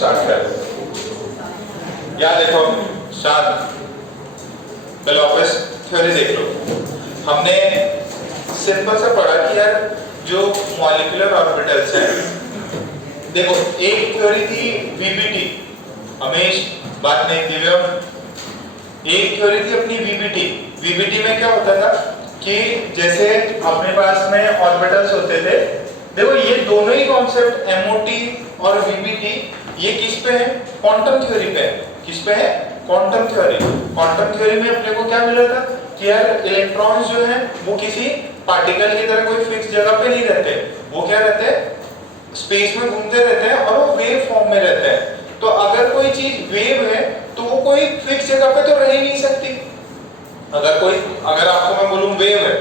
Start कर। यार देखो स्टार्ट, बेलोवेस थ्योरी देख लो। हमने सिंपल से पढ़ा कि यार जो मॉलिक्यूलर ऑर्बिटल्स हैं, देखो एक थ्योरी थी वीबीटी, हमेश बात नहीं दिव्यम, एक थ्योरी थी अपनी वीबीटी। वीबीटी में क्या होता था कि जैसे अपने पास में ऑर्बिटल्स होते थे, देखो ये दोनों ही कॉन्सेप्ट एमओटी और वीबीटी ये किस पे है? क्वांटम थ्योरी पे है। किस पे है? Quantum theory. क्वांटम थ्योरी में अपने को क्या मिला था कि यार इलेक्ट्रॉन्स जो हैं वो किसी पार्टिकल की तरह कोई फिक्स जगह पे नहीं रहते, वो क्या रहते हैं? स्पेस में घूमते रहते हैं और वो वेव फॉर्म में रहते हैं। तो अगर कोई चीज वेव है तो वो कोई फिक्स जगह पे तो रह ही नहीं सकती। अगर आपको मैं बोलूं वेव है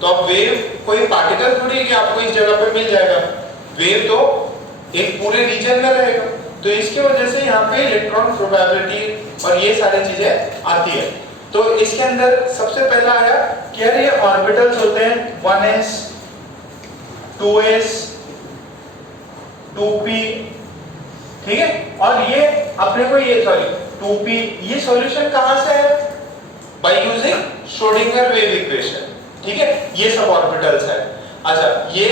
तो अब वेव कोई पार्टिकल थोड़ी है कि आपको इस जगह पे मिल जाएगा, वेव तो एक पूरे रीजन में रहेगा। तो इसकी वजह से यहाँ पे इलेक्ट्रॉन प्रोबेबिलिटी और ये सारी चीजें आती है। तो इसके अंदर सबसे पहला आया कि यार ये ऑर्बिटल्स होते हैं 1s 2s 2p, ठीक है, और ये अपने को ये 2p ये सॉल्यूशन कहां से है? By using Schrodinger wave equation, ठीक है, ये सब ऑर्बिटल्स है। अच्छा ये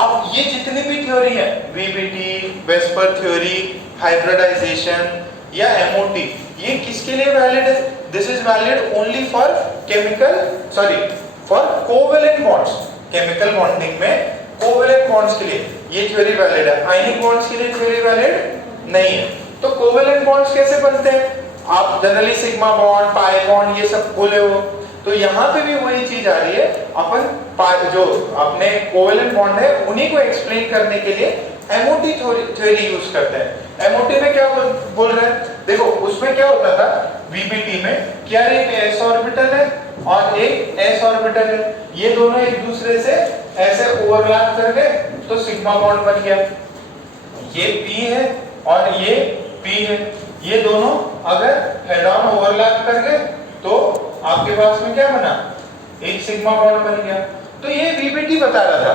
अब ये जितनी भी थ्योरी है वीबीटी, वेस्पर थ्योरी, हाइब्रिडाइजेशन या एमओटी, ये किसके लिए वैलिड है? This is valid only for for covalent bonds. Chemical bonding में कोवेलेंट बॉन्ड्स के लिए ये थ्योरी वैलिड है, आयनिक बॉन्ड्स के लिए थ्योरी वैलिड नहीं है। तो कोवेलेंट बॉन्ड्स कैसे बनते हैं? आप generally sigma bond, pi bond ये सब बोले हो, तो यहाँ पे भी वही चीज आ रही है। अपन जो अपने कोवेलेंट बॉन्ड है उन्हीं को एक्सप्लेन करने के लिए एमओटी थ्योरी यूज करते हैं। एमओटी में क्या बोल रहे हैं? देखो उसमें क्या होता था वीबीटी में, क्या एक एस ऑर्बिटल है और एक एस ऑर्बिटल है, ये दोनों एक दूसरे से ऐसे ओवरलैप कर गए तो सिग्मा बॉन्ड बन गया। ये पी है और ये पी है, ये दोनों अगर हेड ऑन ओवरलैप कर गए तो आपके पास में क्या बना? एक सिग्मा बॉन्ड बन गया। तो ये वीबीटी बता रहा था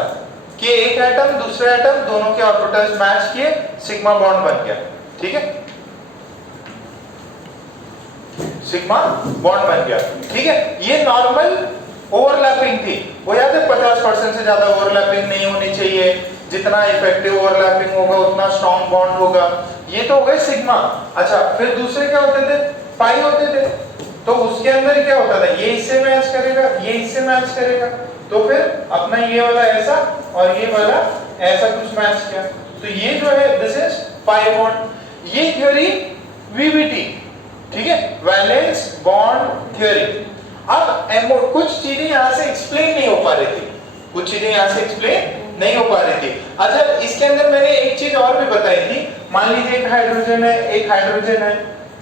कि एक एटम दूसरे एटम दोनों के ऑर्बिटल्स मैच किए, सिग्मा बॉन्ड बन गया, ठीक है, सिग्मा बॉन्ड बन गया, ठीक है। ये नॉर्मल ओवरलैपिंग थी, वो याद है 50% से ज्यादा ओवरलैपिंग नहीं होनी चाहिए, जितना इफेक्टिव ओवरलैपिंग होगा उतना स्ट्रॉन्ग बॉन्ड होगा। ये तो हो गए सिग्मा। अच्छा फिर दूसरे क्या होते थे? पाई होते थे। तो उसके अंदर क्या होता था? ये इससे मैच करेगा, ये इससे मैच करेगा, तो फिर अपना ये वाला ऐसा और ये वाला ऐसा कुछ मैच किया, तो ये जो है दिस इज पाई बॉन्ड। ये थ्योरी वीबीटी, ठीक है, वैलेंस बॉन्ड थ्योरी। अब कुछ चीजें यहाँ से एक्सप्लेन नहीं हो पा रही थी, कुछ चीजें यहाँ से एक्सप्लेन नहीं हो पा रही थी। अच्छा इसके अंदर मैंने एक चीज और भी बताई थी, मान लीजिए एक हाइड्रोजन है, एक हाइड्रोजन है,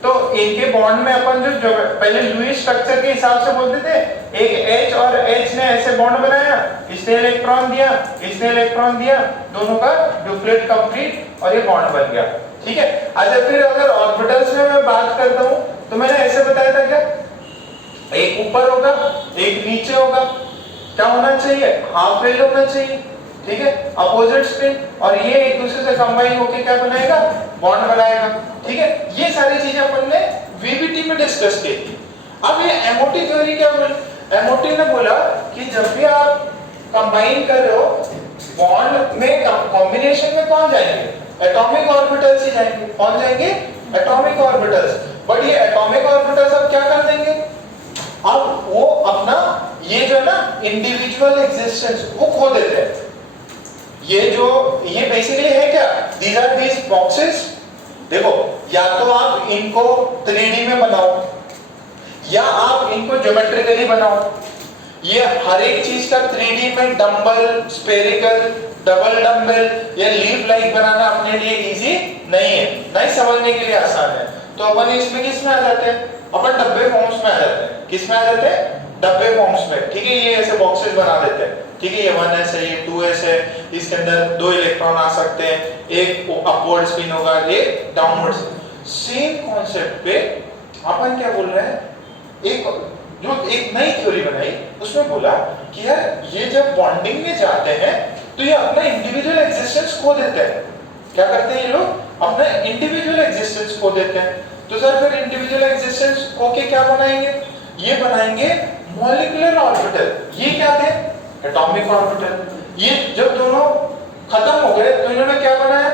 तो इनके बॉन्ड में अपन जो पहले लुईस स्ट्रक्चर के हिसाब से बोलते थे, एक H और H ने ऐसे बॉन्ड बनाया, इसने इलेक्ट्रॉन दिया, इसने इलेक्ट्रॉन दिया, दोनों का डुप्लेट कंप्लीट और ये बॉन्ड बन गया, ठीक है। अच्छा फिर अगर ऑर्बिटल्स में मैं बात करता हूं तो मैंने ऐसे बताया था क्या? एक ऊपर होगा, एक नीचे होगा, क्या होना चाहिए? हाफ रेल होना चाहिए, ठीक है, अपोजिट स्पिन, और ये एक दूसरे से कंबाइन होकर क्या बनाएगा? बॉन्ड बनाएगा, ठीक है। ये सारी चीजें अपन ने वीबीटी में डिस्कस की थी। अब ये एमओटी थ्योरी क्या बोली? एमओटी ने बोला कि जब भी आप कंबाइन कर रहे हो बॉन्ड में, कॉम्बिनेशन में कौन जाएंगे? एटॉमिक ऑर्बिटल्स ही जाएंगे। कौन जाएंगे? Atomic orbitals. बट ये एटॉमिक ऑर्बिटल्स अब क्या कर देंगे? अब वो अपना ये जो है ना इंडिविजुअल एग्जिस्टेंस वो खो देते हैं। ये बेसिकली है क्या? These are these boxes। देखो या तो आप इनको 3D में बनाओ या आप इनको ज्योमेट्रिकली बनाओ। ये हर एक चीज का 3D में डंबल, स्फेरिकल, डबल डंबल या लीफ लाइक बनाना अपने लिए इजी नहीं है, नहीं समझने के लिए आसान है। तो अपन इसमें किस में आ जाते हैं? अपन डब्बे फॉर्म्स में आ जाते हैं। किस में आ जाते हैं? डब्बे फॉर्म्स में, ठीक है। ये ऐसे बॉक्सेस बना देते हैं, ठीक है। ये 1s है, ये 2s है, इसके अंदर 2 इलेक्ट्रॉन आ सकते हैं, एक अपवर्ड स्पिन होगा, एक डाउनवर्ड। सेम कॉन्सेप्ट पे अपन क्या बोल रहे हैं? एक नई थ्योरी बनाई, उसमें बोला कि यार ये जब बॉन्डिंग में जाते हैं तो ये अपना इंडिविजुअल एग्जिस्टेंस खो देते हैं, क्या करते हैं ये लोग अपना इंडिविजुअल एग्जिस्टेंस खो देते हैं। तो सर फिर इंडिविजुअल एग्जिस्टेंस खो के क्या बनाएंगे? ये बनाएंगे मॉलिक्यूलर ऑर्बिटल। ये क्या थे? Atomic orbital. ये जब दोनों खत्म हो गए तो इन्होंने क्या बनाया?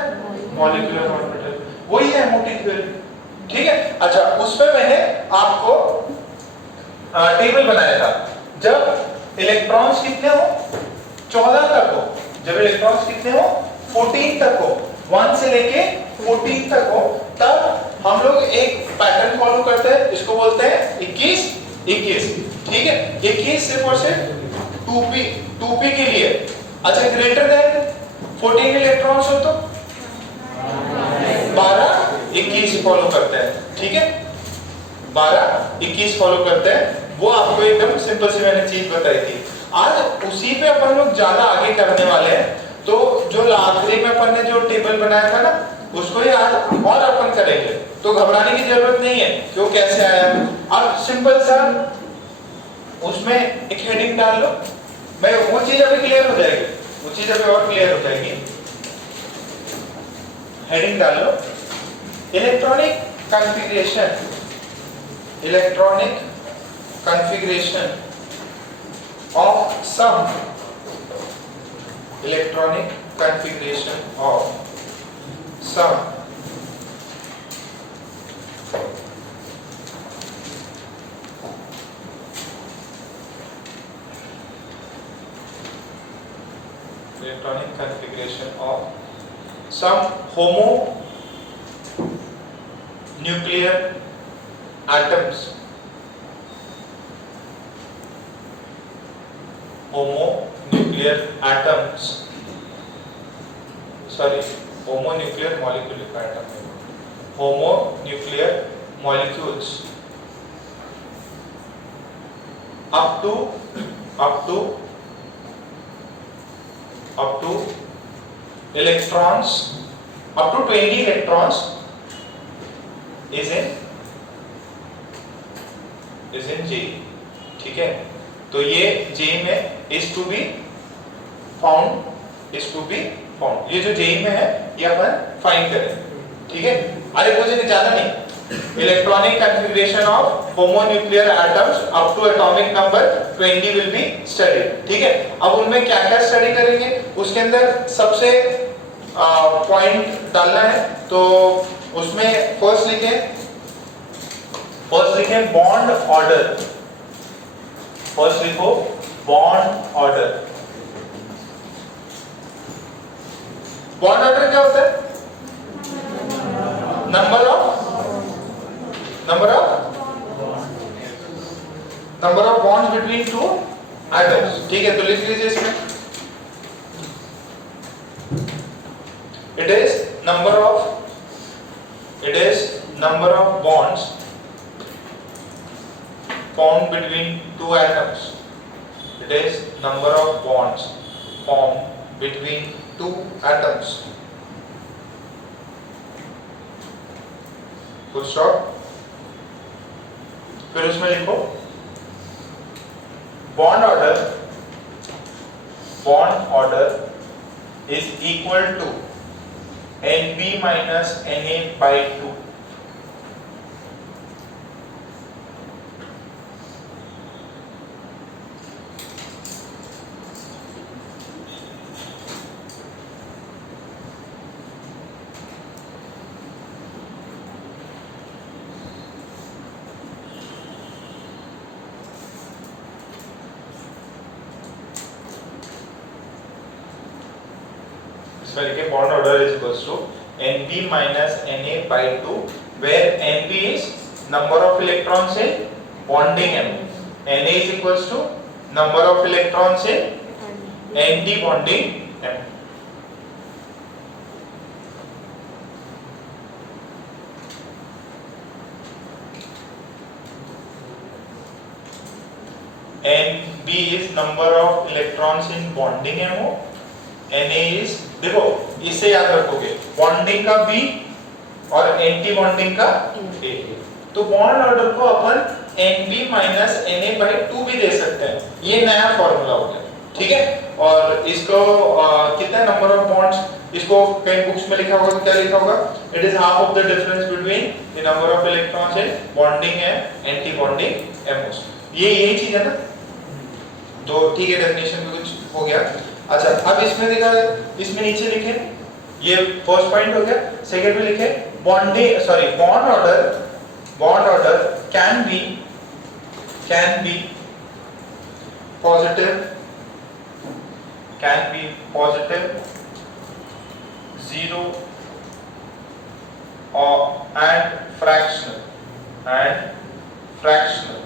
Molecular orbital. वही है मोटी थ्योरी, ठीक है। अच्छा, उस पे मैंने आपको टेबल बनाया था। जब इलेक्ट्रॉन्स कितने हो? 14 तक हो। जब इलेक्ट्रॉन्स कितने हो? 14 तक हो। 1 से लेके 14 तक हो, तब हम लोग एक पैटर्न फॉलो करते हैं, इसको बोलते हैं 21 21, ठीक है। 21 सिर्फ और सिर्फ 2p के लिए। अच्छा, ग्रेटर देन 14 इलेक्ट्रॉन्स हो तो 12 21 फॉलो करते हैं, ठीक है। 12 21 फॉलो करते हैं। वो आपको एकदम सिंपल सी मैंने चीज बताई थी। आज उसी पे अपन लोग ज्यादा आगे करने वाले हैं। तो जो आखिरी में अपन ने जो टेबल बनाया था ना, उसको ही आज और अपन करेंगे। तो घबराने की जरूरत नहीं है कि वो कैसे आया। अब सिंपल सा उसमें एक हेडिंग डाल लो। मैं वो चीज अभी क्लियर हो जाएगी, वो चीज अभी और क्लियर हो जाएगी। हेडिंग डाल लो, electronic configuration, electronic configuration of some, electronic configuration of some electronic configuration of some homonuclear atoms, homonuclear atoms, sorry, homonuclear molecular atom, homonuclear molecules up to electrons, up to 20 electrons is in J, ठीक है। तो ये J में is to be found, ये जो J में है ये अपन फाइंड करें, ठीक है। अरे कुछ नहीं, ज्यादा नहीं। Electronic configuration of homonuclear atoms up to atomic number 20 will be studied, ठीक है। अब उनमें क्या क्या स्टडी करेंगे, उसके अंदर सबसे पॉइंट डालना है। तो उसमें फर्स्ट लिखें बॉन्ड ऑर्डर। फर्स्ट लिखो बॉन्ड ऑर्डर। बॉन्ड ऑर्डर क्या होता है? Number of bonds between two atoms, ठीक है। तो लिख लीजिए इसमें, it is number of bonds formed between two atoms. It is number of bonds formed between two atoms. Full stop. फिर उसमें लिखो bond order is equal to Nb minus Na by 2. इसमें bond order is equals to Nb minus Na by 2, where Nb is number of electrons in bonding M, Na is equals to number of electrons in Nd bonding M. Nb is number of electrons in bonding MO, Na is, देखो इससे याद रखोगे bonding का B और anti bonding का A। तो bond order को अपन Nb minus Na by 2 भी दे सकते हैं। ये नया फॉर्मूला हो गया, ठीक है। और इसको कितना नंबर ऑफ बॉन्ड्स, इसको कई बुक्स में लिखा होगा तो क्या लिखा होगा, it is half of the difference between the number of electrons in bonding and anti bonding MOs. ये यही चीज है ना, तो ठीक है, डेफिनेशन में कुछ हो गया। अच्छा अब इसमें देखा, इसमें नीचे लिखे, ये फर्स्ट पॉइंट हो गया। सेकंड में लिखे bonding sorry bond order can be positive, zero and fractional.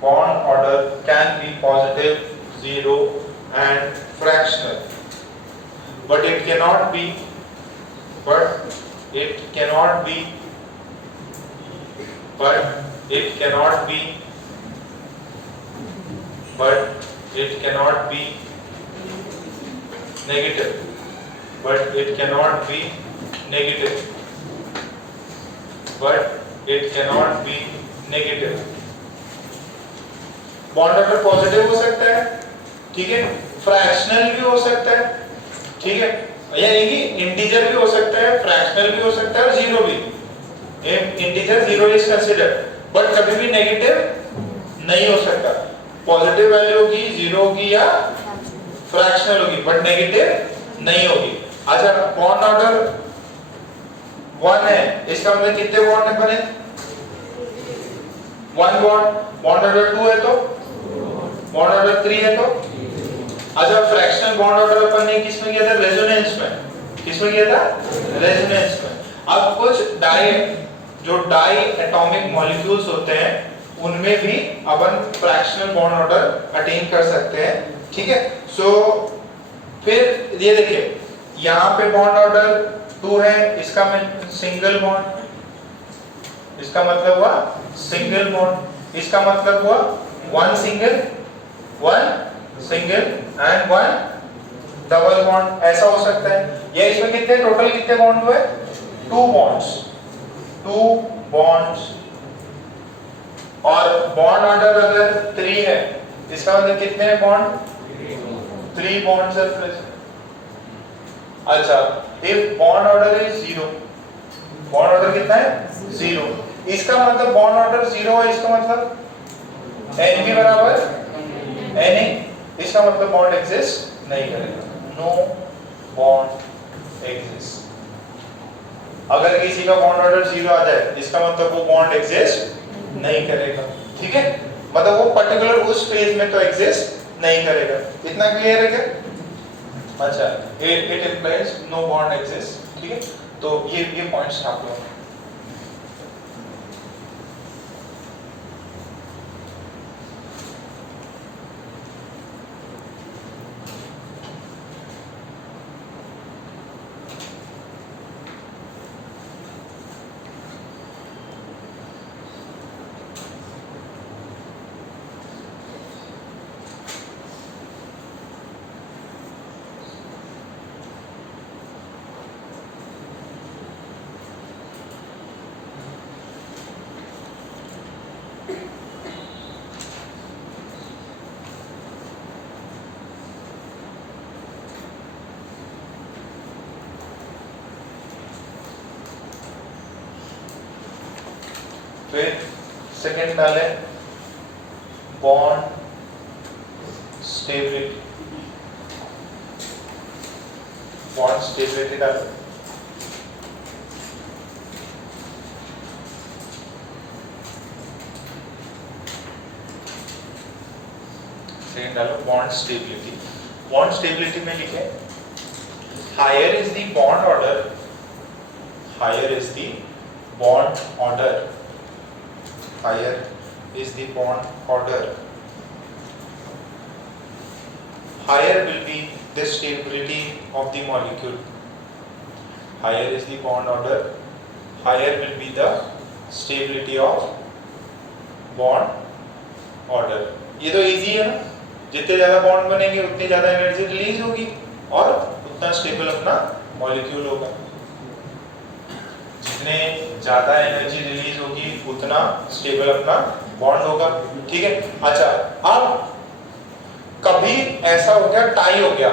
Bond order can be positive, zero and fractional, but it cannot be negative. Bond order positive हो सकता है, ठीक है, फ्रैक्शनल भी हो सकता है, ठीक है, यानी कि इंटीजर भी हो सकता है, फ्रैक्शनल भी हो सकता है और जीरो भी। Integer zero is considered, but कभी भी नेगेटिव नहीं हो सकता। पॉजिटिव वैल्यू होगी, जीरो होगी या फ्रैक्शनल होगी, बट नेगेटिव नहीं होगी। अच्छा बॉन्ड ऑर्डर 1 है, इसका मतलब कितने बॉन्ड बने, 1 बॉन्ड। बॉन्ड ऑर्डर 2 है तो, बॉन्ड ऑर्डर 3 है तो। अच्छा फ्रैक्शनल बॉन्ड ऑर्डर अपन ने किसमें किया था, रेजोनेंस में। किसमें किया था, रेजोनेंस में। अब कुछ डाई एटॉमिक मॉलिक्यूल्स होते हैं, उनमें भी अपन फ्रैक्शनल बॉन्ड ऑर्डर अटेन कर सकते हैं, ठीक है। सो फिर ये देखिए, यहाँ पे बॉन्ड ऑर्डर 2 है, इसका सिंगल बॉन्ड, इसका मतलब हुआ सिंगल बॉन्ड, इसका मतलब हुआ 1 सिंगल एंड 1 डबल बॉन्ड, ऐसा हो सकता है। या इसमें कितने टोटल कितने बॉन्ड हुए, 2 बॉन्ड्स। और बॉन्ड ऑर्डर अगर 3 है, इसका मतलब कितने बॉन्ड, 3 बॉन्ड्स आर प्रेजेंट। अच्छा if bond order is 0, bond order कितना है 0, इसका मतलब बॉन्ड ऑर्डर 0 है, इसका मतलब Nb बराबर Na, इसका मतलब बॉन्ड एग्जिस्ट नहीं करेगा, नो बॉन्ड एग्जिस्ट। अगर किसी का बॉन्ड ऑर्डर 0 आ जाए, इसका मतलब वो बॉन्ड एग्जिस्ट नहीं करेगा, ठीक है, मतलब वो पर्टिकुलर उस फेज में तो एग्जिस्ट नहीं करेगा। इतना क्लियर है क्या? अच्छा it implies no bond exist, ठीक है। तो ये पॉइंट्स आप लोग फिर सेकेंड डाले बॉन्ड स्टेबिलिटी, डाले। सेकेंड डालो बॉन्ड स्टेबिलिटी। बॉन्ड स्टेबिलिटी में लिखे higher is the bond order, higher is the bond order, higher will be the stability of the molecule. Higher is the bond order, higher will be the stability of bond order. ये तो easy है ना, जितने ज्यादा bond बनेंगे उतनी ज्यादा energy release होगी और उतना स्टेबल अपना मॉलिक्यूल होगा। जितने ज्यादा एनर्जी रिलीज होगी उतना स्टेबल अपना बॉन्ड होगा, ठीक है। अच्छा अब कभी ऐसा हो गया टाई हो गया,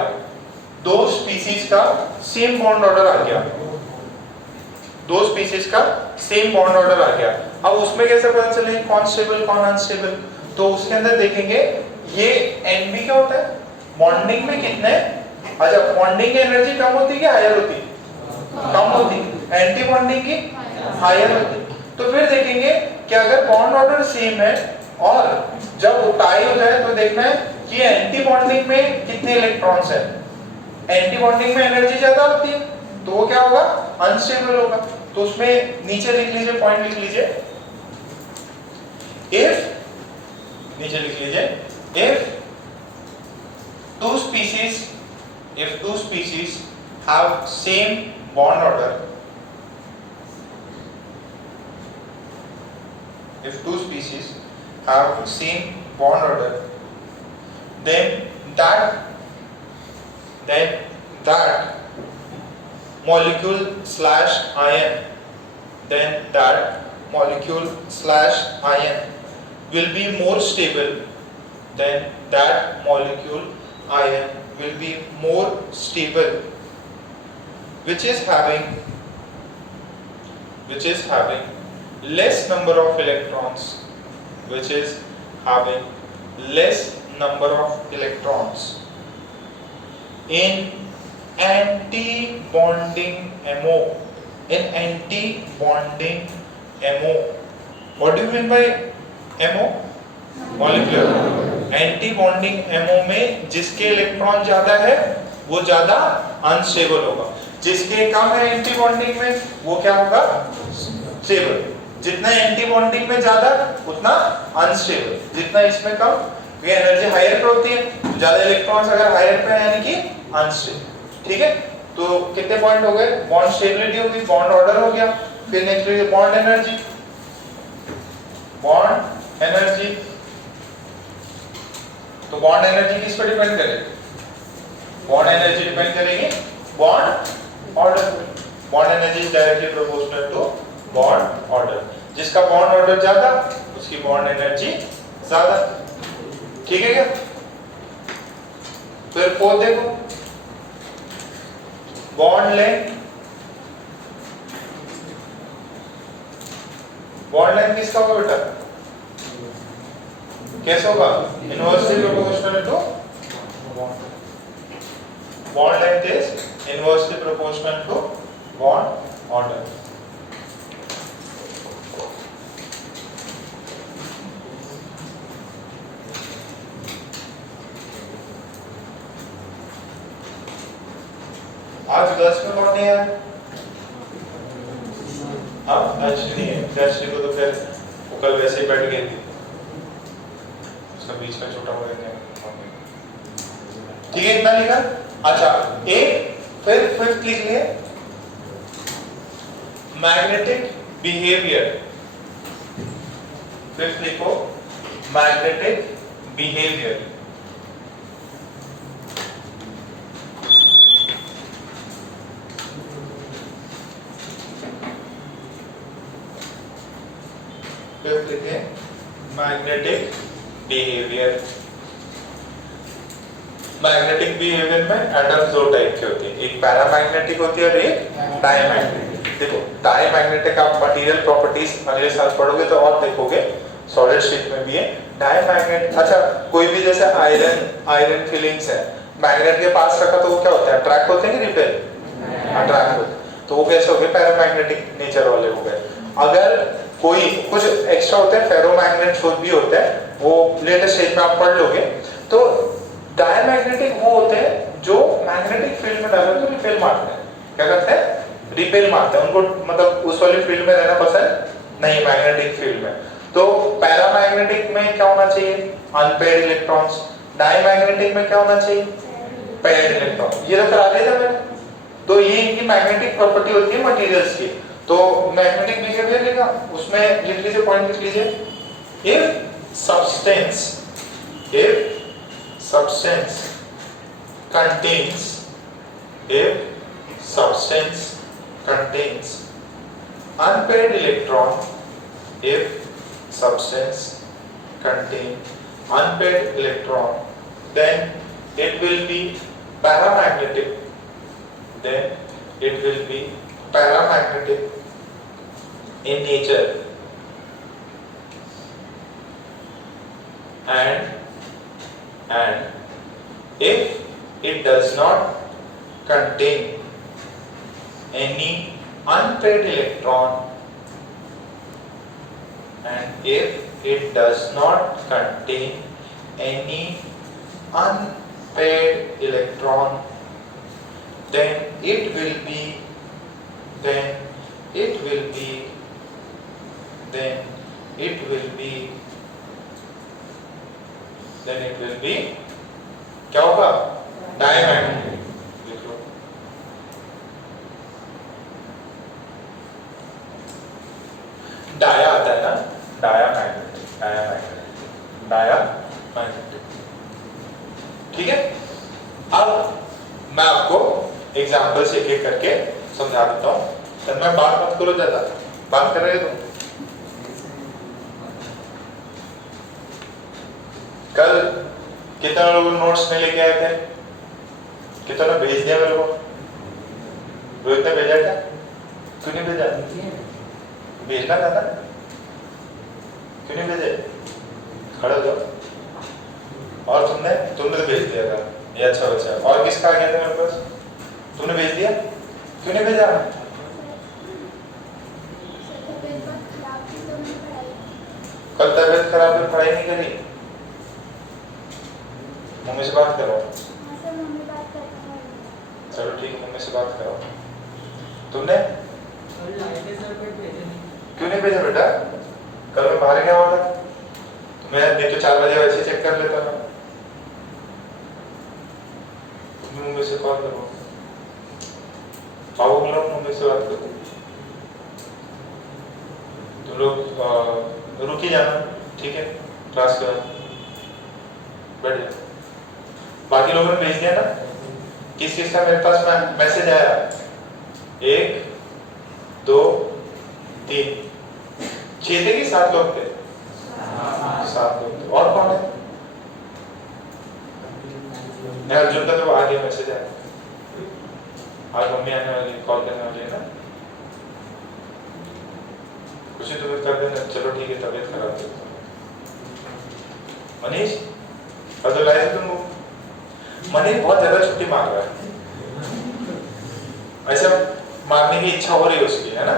दो स्पीसीज का सेम बॉन्ड ऑर्डर आ गया, दो स्पीसीज का सेम बॉन्ड ऑर्डर आ गया, अब उसमें कैसे पता चले कौन स्टेबल कौन अनस्टेबल? तो उसके अंदर देखेंगे ये NB क्या होता है, बॉन्डिंग में कितने, अच्छा बॉन्डिंग की एनर्जी कम होती है कि हायर होती है? कम होती, एंटी बॉन्डिंग की हायर होती। तो फिर देखेंगे कि अगर बॉन्ड ऑर्डर सेम है और जब टाई हो जाए तो देखना है कि एंटी बॉन्डिंग में कितने इलेक्ट्रॉन्स हैं, एंटी बॉन्डिंग में एनर्जी ज्यादा होती है तो वो क्या होगा, अनस्टेबल होगा। तो उसमें नीचे लिख लीजिए, पॉइंट लिख लीजिए, इफ, नीचे लिख लीजिए, if two species have same bond order, if two species have same bond order, then that molecule slash ion, then that molecule slash ion will be more stable, then that molecule ion will be more stable, which is having less number of electrons, which is having less number of electrons in anti-bonding MO, in anti-bonding MO. What do you mean by MO? Molecular. Anti bonding MO में जिसके electron ज्यादा है वो ज्यादा unstable होगा, जिसके कम है anti bonding में वो क्या होगा, स्टेबल। जितना एंटी बॉन्डिंग में ज्यादा उतना अनस्टेबल, जितना इसमें कम, ये एनर्जी हायर पे होती है तो ज्यादा इलेक्ट्रॉन्स अगर हायर पे है यानी कि अनस्टेबल। ठीक है, तो कितने पॉइंट हो गए, बॉन्ड स्टेबिलिटी हो गई, बॉन्ड ऑर्डर हो गया, फिर next bond energy, bond energy. तो बॉन्ड एनर्जी किस पर डिपेंड करेगी, बॉन्ड एनर्जी डिपेंड करेगी bond order. Bond energy is directly proportional to bond order, जिसका बॉन्ड ऑर्डर ज्यादा उसकी बॉन्ड एनर्जी ज्यादा। ठीक है क्या? फिर फोर्थ देखो, बॉन्ड लेंथ, बॉन्ड लेंथ किसका होगा बेटा, कैसे होगा, inversely proportional to bond length is inversely proportional to bond order. आज 10 में कौन नहीं है, अब नहीं है, दर्शनी को तो फिर वो कल वैसे ही बैठ गई थी, उसका बीच का छोटा हो गया। ठीक है, इतना लिखा। अच्छा एक, फिर फिफ्थ लिख लिए, मैग्नेटिक बिहेवियर। फिफ्थ लिखो, मैग्नेटिक बिहेवियर। फिफ्थ लिखे, मैग्नेटिक बिहेवियर। मैग्नेटिक बिहेवियर में एटम्स दो टाइप के होते हैं, एक पैरामैग्नेटिक होती है और एक डायमैग्नेटिक। देखो डायमैग्नेटिक आप मटेरियल प्रॉपर्टीज अगले साल पढ़ोगे तो और देखोगे, सॉलिड स्टेट में भी है। डायमैग्नेट, अच्छा कोई भी जैसे आयरन फिलिंग्स है, मैग्नेट के पास रखा तो वो क्या होता है, अट्रैक्ट होते हैं कि रिपेल, अट्रैक्ट होते हैं, तो वो कैसे हो गए, पैरामैग्नेटिक नेचर वाले हो गए। अगर कोई कुछ एक्स्ट्रा होते हैं, फेरोमैग्नेट्स भी होते हैं, वो लेटेस्ट स्टेज में आप पढ़ लोगे। तो डायमैग्नेटिक वो होते हैं जो मैग्नेटिक फील्ड में डालो तो रिपेल मारते हैं, क्या करते हैं, रिपेल मारते हैं, उनको मतलब उस वाली फील्ड में रहना पसंद नहीं, मैग्नेटिक फील्ड में। तो पैरामैग्नेटिक में क्या होना चाहिए, अनपेयर्ड इलेक्ट्रॉन्स, डायमैग्नेटिक में क्या होना चाहिए, पेयर्ड इलेक्ट्रॉन। ये तो करा दिया था मैंने। तो ये इनकी मैग्नेटिक प्रॉपर्टी होती है मटेरियल्स की। तो मैग्नेटिक बिहेवियर लेगा, उसमें लिख लीजिए, पॉइंट लिख लीजिए, if substance contains, if substance contains unpaired electron, if substance contain unpaired electron, then it will be paramagnetic. Then it will be paramagnetic in nature, and if it does not contain any unpaired electron, and if it does not contain any unpaired electron, then it will be क्या होगा? Diamagnetic. लिख लो. Dia आता है ना, diamagnetic. ठीक है. अब मैं आपको एग्जाम्पल से एक करके समझा देता हूँ. तो मैं बात मत करो, ज्यादा बात कर रहे हो तुम. कल कितने लोग नोट्स में लेके आए थे? कितने ने भेज दिया मेरे को? रोहित ने भेजा क्या? क्यों नहीं भेजा? भेजना था ना, क्यों नहीं भेजे? खड़े हो जाओ. और तुमने तो भेज दिया था. ये अच्छा बच्चा. और किसका आ गया था मेरे पास? तुमने भेज दिया? क्यों नहीं भेजा? कल तबीयत खराब है, पढ़ाई नहीं करी. मम्मी से बात करो. चलो ठीक है, मम्मी से बात करो. तुमने क्यों नहीं भेजा बेटा? कल मैं बाहर गया हुआ था. मैं नहीं तो 4 बजे वैसे चेक कर लेता था. मम्मी से कॉल करो. आओ बोलो, मम्मी से बात करो. तुम लोग रुक ही जाना, ठीक है? क्लास के बाद बैठ जाओ. बाकी लोगों ने भेज दिया ना? किस किस का मेरे पास मैसेज आया? 1 2 3 6 थे कि 7 लोग थे? 7 लोग थे. और कौन है? मैं अर्जुन का तो आगे मैसेज आया. आज मम्मी आने वाली, कॉल करने वाली है ना. कुछ ही तो कर देना. चलो ठीक है, तबीयत खराब है. मनीष तो लाए तुम. मनीष बहुत ज्यादा छुट्टी मार रहा है. ऐसा मारने की इच्छा हो रही है उसकी, है ना?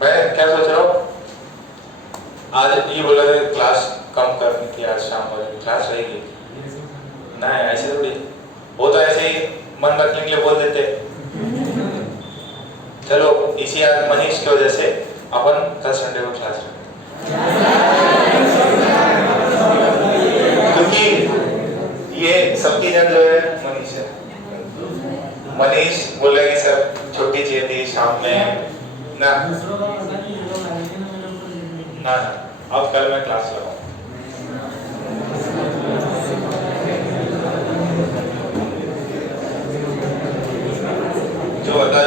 मैं क्या सोच रहा हूँ, आज ये बोला था क्लास कम करनी थी, आज शाम वाली क्लास रहेगी. नहीं, ऐसे थोड़ी. वो तो ऐसे ही मन रखने के लिए बोल देते. चलो इसी आज मनीष की वजह से अपन कल संडे को क्लास रखेंगे, क्योंकि ये सबकी जन जो है मनीष है. मनीष बोला कि सर छोटी चाहिए थी शाम में ना. अब कल मैं क्लास लगाऊं. जो अगर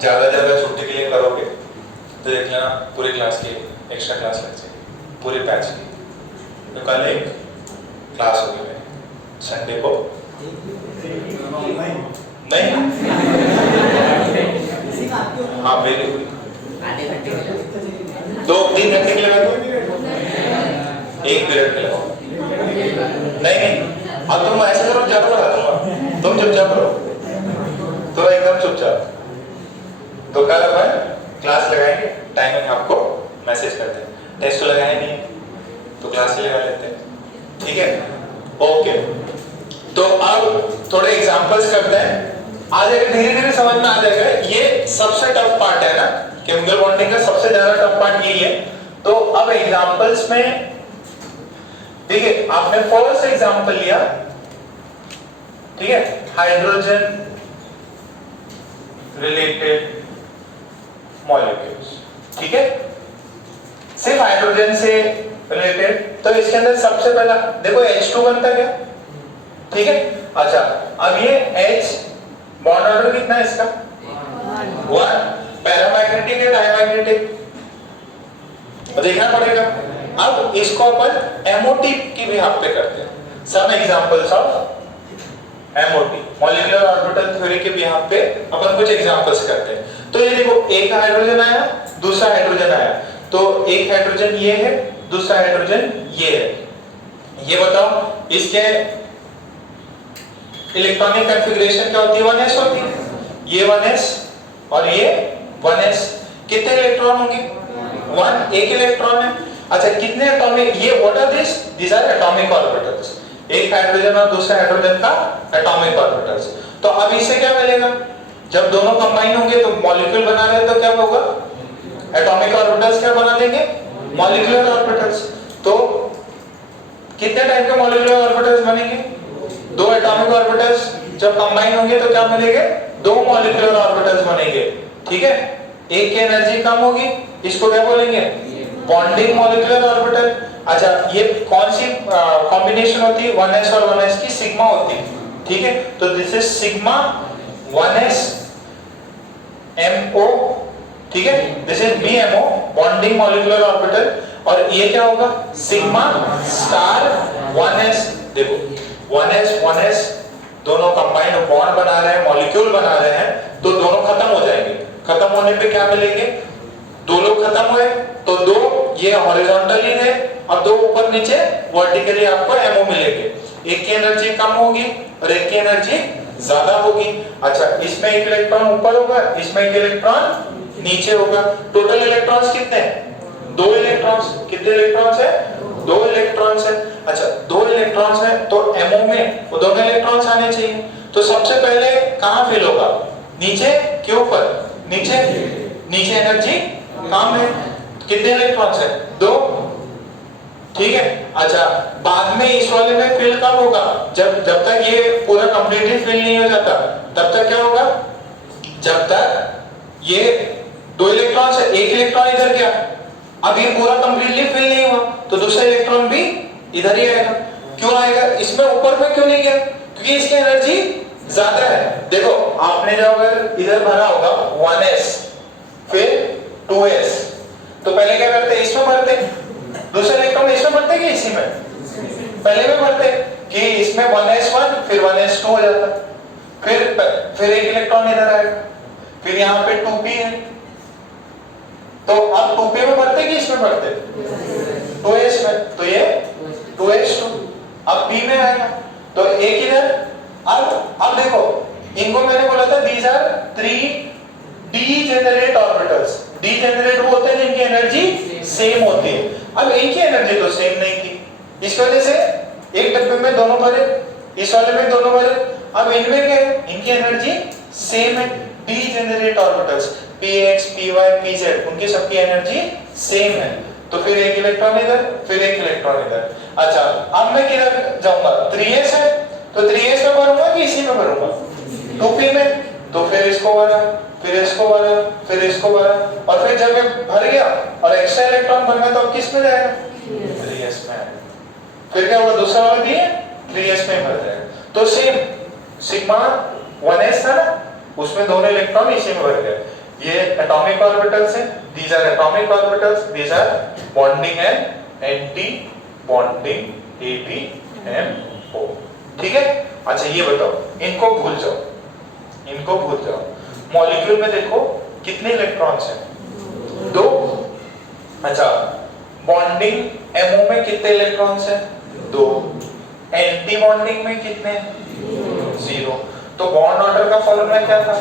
ज्यादा छुट्टी के लिए करोगे तो देख लेना पूरी क्लास की एक्स्ट्रा क्लास लग जाएगी, पूरे बैच की. तो कल एक क्लास होगी मेरी संडे को. नहीं हाँ मेरी 2-3 घंटे के लिए लगा. 1 पीरियड के लिए नहीं. अब तुम ऐसे करो, ज्यादा बता दूंगा. तुम चुपचाप रहो, तो एकदम चुपचाप. तो कल अपन क्लास लगाएंगे, टाइमिंग आपको मैसेज कर दें. टेस्ट तो लगाए नहीं तो क्लास ही लगा लेते हैं, ठीक है? ओके. तो अब थोड़े एग्जांपल्स करते हैं. आ जाएगा, धीरे धीरे समझ में आ जाएगा. ये सबसे टफ पार्ट है ना, केमिकल बॉन्डिंग का सबसे ज्यादा टफ पार्ट यही है. तो अब एग्जांपल्स में देखिए, आपने फर्स्ट एग्जांपल लिया, ठीक है? हाइड्रोजन रिलेटेड मॉलिक्यूल्स, ठीक है? सिर्फ हाइड्रोजन से रिलेटेड. तो इसके अंदर सबसे पहला देखो H2 बनता क्या, ठीक है? अच्छा, अब ये H बॉन्ड ऑर्डर कितना है इसका? 1. पैरामैग्नेटिक या डायमैग्नेटिक देखना पड़ेगा. अब इसको अपन एमओटी की भी हाथ पे करते हैं। Some examples of MOT, molecular orbital theory के भी हाथ पे अपन कुछ एग्जांपल्स करते हैं। तो ये देखो, एक हाइड्रोजन आया, दूसरा हाइड्रोजन आया, तो एक हाइड्रोजन ये है, दूसरा हाइड्रोजन ये है। ये बताओ इसके इलेक्ट्रॉनिक कॉन्फ़िगरेशन क्या होती है? 1s होती है। ये 1s और ये 1s, कितने इलेक्ट्रॉन होंगे? 1, एक इलेक्ट्रॉन है। अच्छा, कितने एटॉमिक, ये what are this? This are atomic orbitals. एक हाइड्रोजन और दूसरा हाइड्रोजन का एटॉमिक ऑर्बिटल्स। तो अब इससे क्या मिलेगा? जब दोनों कंबाइन होंगे तो मॉलिक्यूल बना रहे हैं, तो क्या होगा? एटॉमिक ऑर्बिटल्स क्या बना देंगे? Molecular orbitals. तो कितने टाइप के मॉलिक्यूलर ऑर्बिटल्स बनेंगे? 2 एटॉमिक ऑर्बिटल्स जब कंबाइन होंगे तो क्या बनेंगे? 2 मॉलिक्यूलर ऑर्बिटल्स बनेंगे। ठीक है, एक की एनर्जी कम होगी, इसको क्या बोलेंगे? Bonding molecular orbital. अच्छा, ये कौन सी कॉम्बिनेशन होती है? 1s और 1s की सिग्मा होती है। ठीक है, तो this is sigma 1s MO। ठीक है, this is BMO, bonding molecular orbital. और ये क्या होगा? Sigma star 1s। देखो 1s दोनों कंबाइंड बॉन्ड बना रहे हैं, मॉलिक्यूल बना रहे हैं, तो दोनों खत्म हो जाएंगे। खत्म होने पे क्या मिलेंगे? 2 लोग खत्म हुए तो 2 ये हॉरिजॉन्टली है, और 2 ऊपर नीचे वर्टिकली आपको MO मिलेंगे। एक की एनर्जी कम होगी और एक की एनर्जी ज्यादा होगी। अच्छा, इसमें एक इलेक्ट्रॉन ऊपर होगा, इसमें एक इलेक्ट्रॉन नीचे होगा। टोटल इलेक्ट्रॉन्स कितने हैं? 2 इलेक्ट्रॉन्स। कितने इलेक्ट्रॉन्स है? 2 इलेक्ट्रॉन्स है। अच्छा, 2 इलेक्ट्रॉन्स है तो MO में वो दोनों इलेक्ट्रॉन्स आने चाहिए। तो सबसे पहले कहां फिल होगा? नीचे के ऊपर? नीचे। नीचे एनर्जी कम है, कितने इलेक्ट्रॉन्स है? 2। ठीक है, अच्छा, बाद में इस वाले में फिल कब होगा? जब तक ये पूरा कंप्लीटली फिल नहीं हो जाता, तब तक क्या होगा? जब तक ये 2 इलेक्ट्रॉन्स है, एक इलेक्ट्रॉन इधर गया, अब ये पूरा कंप्लीटली फिल नहीं हुआ, तो दूसरा इलेक्ट्रॉन भी इधर ही आएगा। क्यों आएगा? इसमें ऊपर में क्यों नहीं गया? क्योंकि इसकी एनर्जी ज्यादा है। देखो, आपने जब अगर इधर भरा होगा 1s फिर 2s, तो पहले क्या करते? इसमें भरते, दूसरा इलेक्ट्रॉन इसमें भरते कि इसी में? पहले में भरते कि इसमें 1s1 फिर 1s2 हो जाता, फिर एक इलेक्ट्रॉन इधर आएगा, फिर यहाँ पे 2p है, तो अब 2p में भरते कि इसमें भरते? 2s में, तो ये 2s2 अब p में आएगा, तो एक इधर। अब देखो, इनको मैंने बोला था these are 3 degenerate orbitals। Degenerate वो होते हैं जिनकी एनर्जी सेम होती है। अब इनकी एनर्जी तो सेम नहीं थी, इस वजह से एक डब्बे में दोनों भरे, इस वाले में दोनों भरे। अब इनमें क्या है? इनकी एनर्जी सेम है। Degenerate orbitals px py pz, उनकी सबकी एनर्जी सेम है। तो फिर एक इलेक्ट्रॉन इधर, फिर एक इलेक्ट्रॉन इधर। अच्छा, अब मैं किधर जाऊंगा? 3s है, तो 3s में भरूंगा कि इसी में भरूंगा? 2p में, तो फिर इसको भरा, फिर इसको भरा, फिर इसको भरा, और फिर जब ये भर गया और एक्स्ट्रा इलेक्ट्रॉन बन गया, तो अब किस में जाएगा? 3s में आएगा। फिर क्या होगा? दूसरा वाला भी है 3s में भर जाएगा। तो सेम सिग्मा 1s था ना, उसमें दोनों इलेक्ट्रॉन इसी में भर गए। ये एटॉमिक ऑर्बिटल्स हैं, these are atomic orbitals, these are bonding and anti bonding ABMO। ठीक है, अच्छा ये बताओ, इनको भूल जाओ, इनको भूल जाओ। मॉलिक्यूल में देखो कितने इलेक्ट्रॉन्स हैं? 2। अच्छा, बॉन्डिंग MO में कितने इलेक्ट्रॉन्स हैं? 2। एंटी बॉन्डिंग में कितने? 0। तो बॉन्ड ऑर्डर का फॉर्मूला क्या था?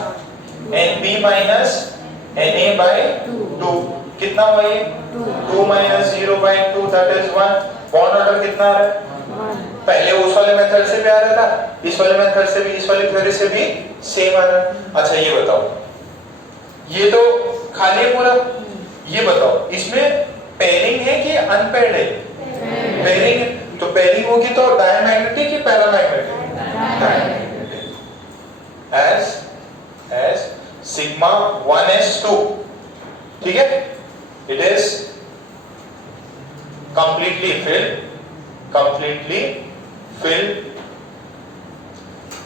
NB minus Na/2। कितना हुआ ये? 2 minus 0/2, that is 1। Bond order कितना आ रहा है? पहले उस वाले मेथड से भी आ रहा था, इस वाले मेथड से भी, इस वाली थ्योरी से भी सेम आ रहा है। अच्छा ये बताओ, ये तो खाली है पूरा, ये बताओ इसमें पेयरिंग है कि अनपेयर्ड है? पेयरिंग है, तो पेयरिंग होगी तो डायमैग्नेटिक कि paramagnetic? Diamagnetic. as sigma 1s2, ठीक है, it is completely filled,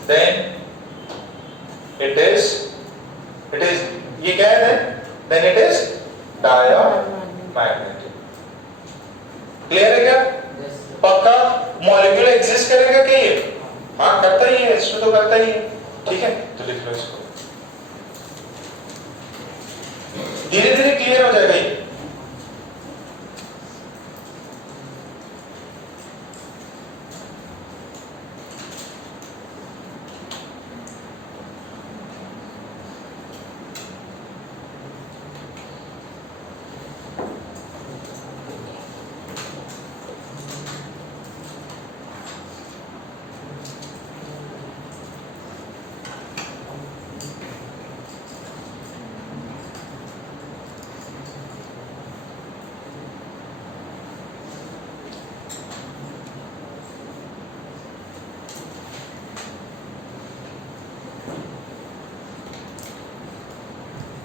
then it is ये क्या है? then it is diamagnetic। Clear है क्या? पक्का मॉलिक्यूल एग्जिस्ट करेगा क्या ये? हाँ करता ही है, H2 तो करता ही है। ठीक है, तो लिख लो इसको, धीरे धीरे क्लियर हो जाएगा ये।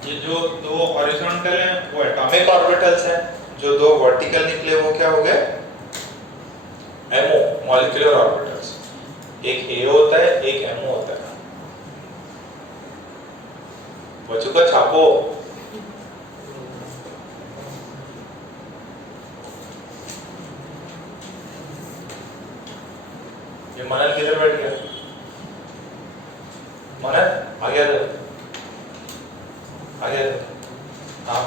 ये जो दो हॉरिजॉन्टल हैं वो एटॉमिक ऑर्बिटल्स हैं, जो दो वर्टिकल निकले वो क्या हो गए? MO, molecular orbitals. एक ए होता है, एक एमओ होता है। बच्चों का छापो। ये मनन किधर बैठ गया? मनन आ गया तो आगे। हाँ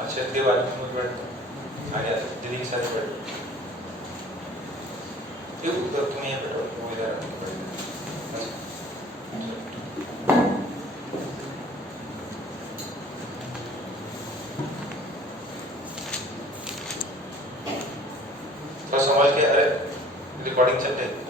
अच्छा, इसके बाद में बैठ आ गया, दीदी के साथ बैठ। क्यों तुम यहाँ बैठो, वो इधर तो समझ के। अरे रिकॉर्डिंग चल रही है।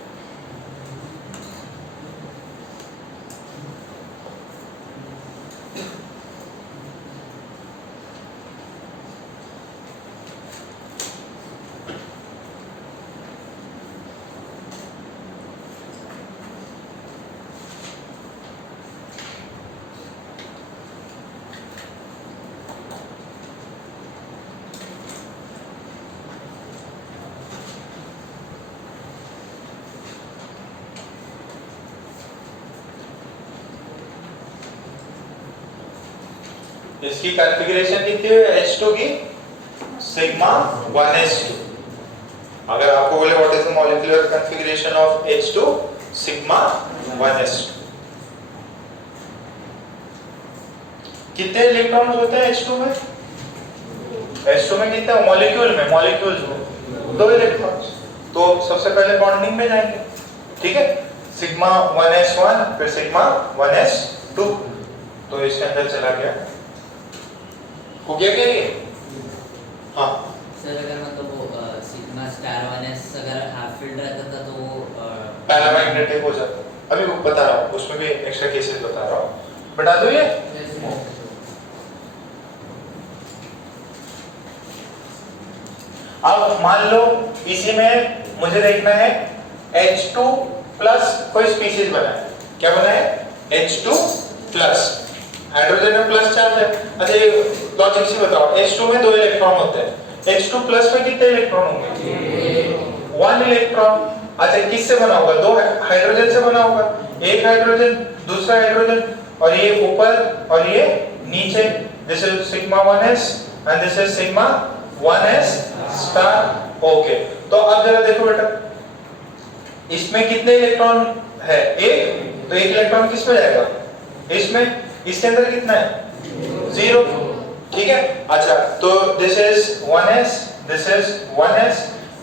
इसकी कॉन्फ़िगरेशन कितनी है H2 की? Sigma 1s2। अगर आपको बोले what is the molecular configuration of H2? Sigma 1s2। कितने इलेक्ट्रॉन्स होते हैं H2 में? H2 में कितने मॉलिक्यूल में? मॉलिक्यूल्स में 2 इलेक्ट्रॉन्स। तो सबसे पहले बॉन्डिंग में जाएंगे, ठीक है? सिग्मा 1s1 फिर सिग्मा 1s2, तो इसके अंदर चला गया। हो गया क्या ये? हाँ सर, अगर मतलब वो सिग्मा स्टार 1s अगर हाफ फील्ड रहता था तो वो पैरामैग्नेटिक हो जाता। अभी बता रहा हूँ, उसमें भी एक्स्ट्रा केसेस बता रहा हूँ, बता दो ये। अब मान लो इसी में मुझे देखना है H2 प्लस कोई स्पीशीज बना है। क्या बना है? H2 प्लस, हाइड्रोजन में प्लस चार्ज है। अच्छा ये लॉजिक से बताओ, H2 में 2 इलेक्ट्रॉन होते हैं, H2 प्लस में कितने इलेक्ट्रॉन होंगे? 1 इलेक्ट्रॉन। अच्छा किससे बना होगा? 2 हाइड्रोजन से बना होगा, एक हाइड्रोजन दूसरा हाइड्रोजन, और ये ऊपर और ये नीचे। This is sigma 1s and this is sigma 1s star. Okay, तो अब जरा देखो बेटा, इसमें कितने इलेक्ट्रॉन है? एक, तो एक इलेक्ट्रॉन किस में जाएगा? इसमें। इसके अंदर कितना है? 0, ठीक है। अच्छा तो this is 1s, this is 1s,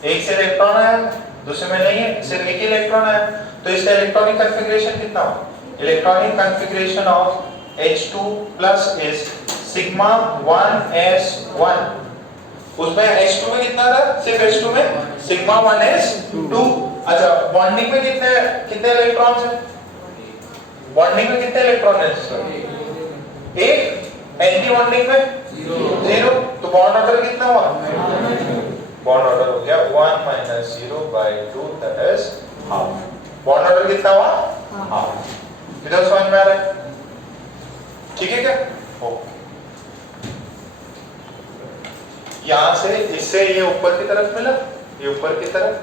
एक से इलेक्ट्रॉन आया, दूसरे में नहीं है, सिर्फ एक ही इलेक्ट्रॉन आया, तो इसका इलेक्ट्रॉनिक कॉन्फ़िगरेशन कितना होगा? Electronic configuration of H2 plus is sigma 1s1। उसमें H2 में कितना था? सिर्फ H2 में सिग्मा 1s2। अच्छा बॉन्डिंग में कितने इलेक्ट्रॉन्स हैं? बॉन्डिंग में कितने इलेक्ट्रॉन हैं? एक। एंटी बॉन्डिंग में 0। तो बॉन्ड ऑर्डर कितना हुआ? बॉन्ड ऑर्डर हो गया 1 - 0/2, that is half. Bond order कितना हुआ? हाफ। इधर समझ में आ रहा है? ठीक है क्या? ओके यहाँ से इससे ये ऊपर की तरफ मिला, ये ऊपर की तरफ।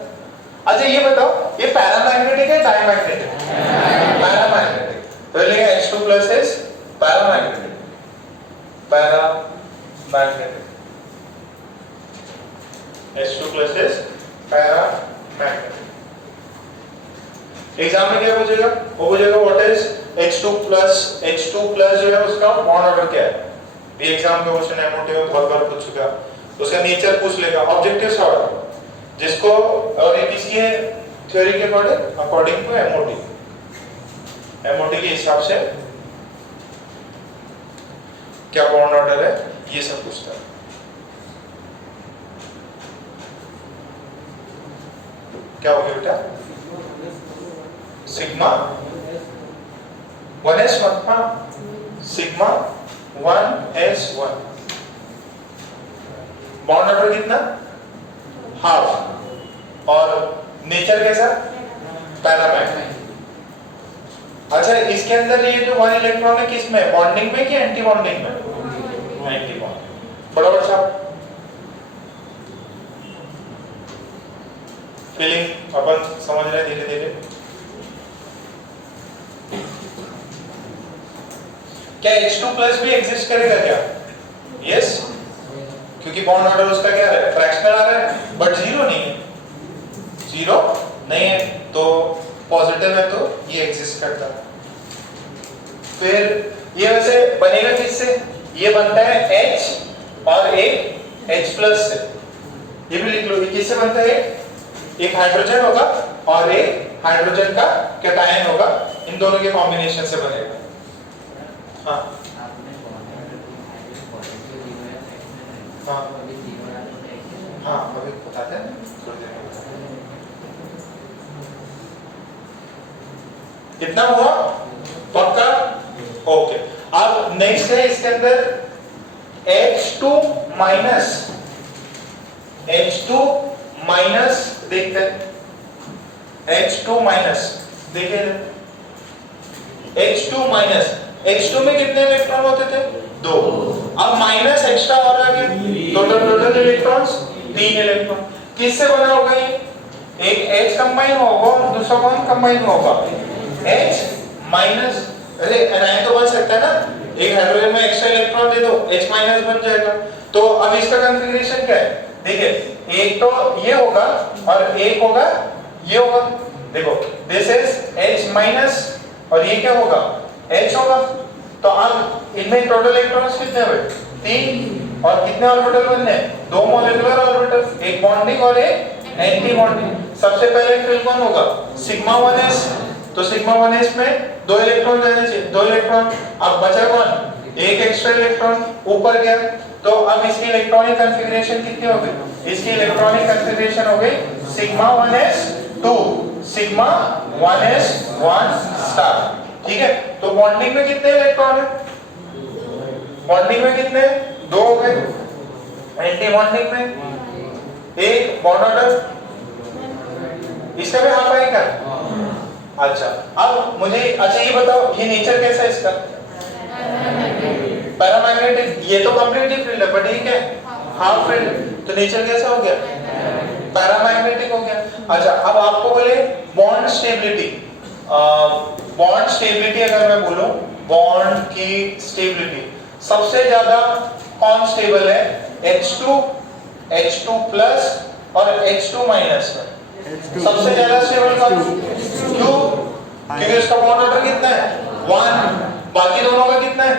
अच्छा ये बताओ, ये पैरामैग्नेटिक है डायमैग्नेटिक? पैरामैग्नेटिक। तो लिखेंगे H2 plus is paramagnetic, paramagnetic. H2 plus is paramagnetic. Exam में क्या पूछेगा? वो पूछेगा व्हाट इज H2 प्लस जो है उसका बॉन्ड ऑर्डर क्या है? ये एग्जाम में क्वेश्चन एमओटी में बहुत बार पूछ चुका, उसका नेचर पूछ लेगा, ऑब्जेक्टिव सॉर्ट जिसको, और ये किसकी है थ्योरी के अकॉर्डिंग टू एमओटी के हिसाब से क्या बॉन्ड ऑर्डर है, ये सब पूछता है। क्या हो गया बेटा? सिग्मा 1s1, हाँ सिग्मा 1s1। बॉन्ड ऑर्डर कितना? हाफ। और नेचर कैसा? पैरामैग्नेटिक। अच्छा इसके अंदर ये जो 1 इलेक्ट्रॉन है किस में, बॉन्डिंग में कि एंटी बॉन्डिंग में? Anti bonding. बराबर साहब, फीलिंग अपन समझ रहे हैं धीरे धीरे। क्या H2 प्लस भी एग्जिस्ट करेगा क्या? यस, क्योंकि बॉन्ड ऑर्डर उसका क्या है, फ्रैक्शनल आ रहा है, बट जीरो नहीं है, जीरो नहीं है तो पॉजिटिव है तो ये एग्जिस्ट करता है। फिर ये वैसे बनेगा किससे? ये बनता है H और एक H प्लस से, ये भी लिख लो, ये किससे बनता है? एक हाइड्रोजन होगा और एक हाइड्रोजन का कैटायन होगा, इन दोनों के कॉम्बिनेशन से बनेगा। हाँ हाँ हाँ अभी बताते हैं थोड़ी देर में। कितना हुआ पक्का? ओके। अब नेक्स्ट है इसके अंदर H2 माइनस देखते हैं। H2 माइनस देखिए, H2 माइनस, H2 में कितने इलेक्ट्रॉन होते थे? 2। अब माइनस एक्स्ट्रा और आ गया, टोटल इलेक्ट्रॉन्स 3 इलेक्ट्रॉन। किससे बना होगा ये? एक H कंबाइन होगा और दूसरा कौन कंबाइन होगा? H minus. अरे एनायन तो बन सकता है ना, एक हाइड्रोजन में एक्स्ट्रा इलेक्ट्रॉन दे दो, H माइनस बन जाएगा। तो अब इसका कॉन्फ़िगरेशन क्या है? देखिए, एक तो ये होगा और एक होगा ये होगा। देखो दिस इज H माइनस और ये क्या होगा? H होगा। तो अब इनमें टोटल इलेक्ट्रॉन्स कितने हुए? 3। और कितने ऑर्बिटल बनने हैं? 2 मॉलिक्यूलर ऑर्बिटल, एक बॉन्डिंग और एक एंटी बॉन्डिंग। सबसे पहले फिर कौन होगा? Sigma 1s। तो सिग्मा 1s में 2 इलेक्ट्रॉन जाने चाहिए, 2 इलेक्ट्रॉन। अब बचा कौन? एक एक्स्ट्रा इलेक्ट्रॉन ऊपर गया। तो अब इसकी इलेक्ट्रॉनिक कॉन्फ़िगरेशन कितनी हो गई? इसकी इलेक्ट्रॉनिक कॉन्फ़िगरेशन हो गई sigma 1s2 sigma 1s1 star. ठीक है, तो बॉन्डिंग में कितने इलेक्ट्रॉन है? बॉन्डिंग में कितने? 2 हो गए। एंटी बॉन्डिंग में एक बॉन्ड ऑर्डर, इसका भी हाफ आएगा। अच्छा अब मुझे अच्छा ये बताओ, ये नेचर कैसा है इसका? पैरामैग्नेटिक। ये तो कंप्लीटली फील्ड है, बट ये क्या है? Half field. तो नेचर कैसा हो गया? पैरामैग्नेटिक हो गया। अच्छा अब आपको बोले बॉन्ड स्टेबिलिटी, बॉन्ड स्टेबिलिटी अगर मैं बोलूं, बॉन्ड की स्टेबिलिटी सबसे ज्यादा कौन स्टेबल है? H2 प्लस और H2 माइनस में सबसे ज्यादा स्टेबल कौन? क्यों? क्योंकि उसका बॉन्ड ऑर्डर कितना है? 1। बाकी दोनों का कितना है?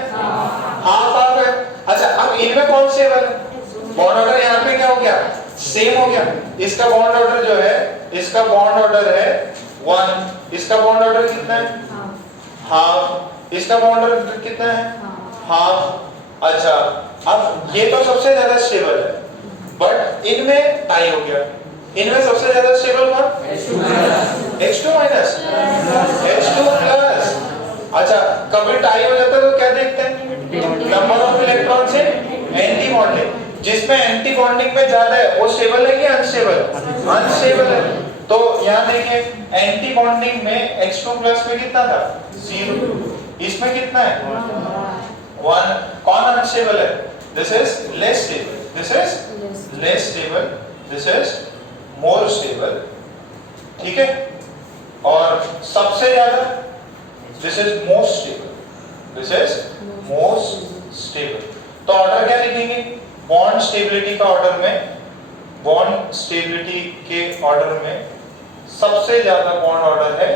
हाफ हाफ है। अच्छा अब इनमें कौन स्टेबल है? बॉन्ड ऑर्डर यहाँ पे क्या हो गया? सेम हो गया। इसका बॉन्ड ऑर्डर जो है, इसका बॉन्ड ऑर्डर है 1, इसका बॉन्ड ऑर्डर कितना है? हाफ। इसका बॉन्ड ऑर्डर कितना है? हाफ। अच्छा अब ये तो सबसे ज्यादा स्टेबल है, बट इनमें टाई हो गया। इनमें सबसे ज्यादा स्टेबल कौन? H2 minus, H2 plus. अच्छा कभी टाई हो जाता है तो क्या देखते हैं? नंबर ऑफ इलेक्ट्रॉन से एंटी बॉन्डिंग। जिसमें एंटी बॉन्डिंग में ज्यादा है वो स्टेबल है कि अनस्टेबल? अनस्टेबल है। तो यहाँ देखिए एंटी बॉन्डिंग में H2 प्लस में कितना था? 0। इसमें कितना है? 1। कौन अनस्टेबल है? This is less stable, this is less stable, this is more stable, ठीक है। और सबसे ज्यादा this is most stable, this is most stable. तो ऑर्डर क्या लिखेंगे? बॉन्ड स्टेबिलिटी का ऑर्डर में, बॉन्ड स्टेबिलिटी के ऑर्डर में सबसे ज्यादा बॉन्ड ऑर्डर है,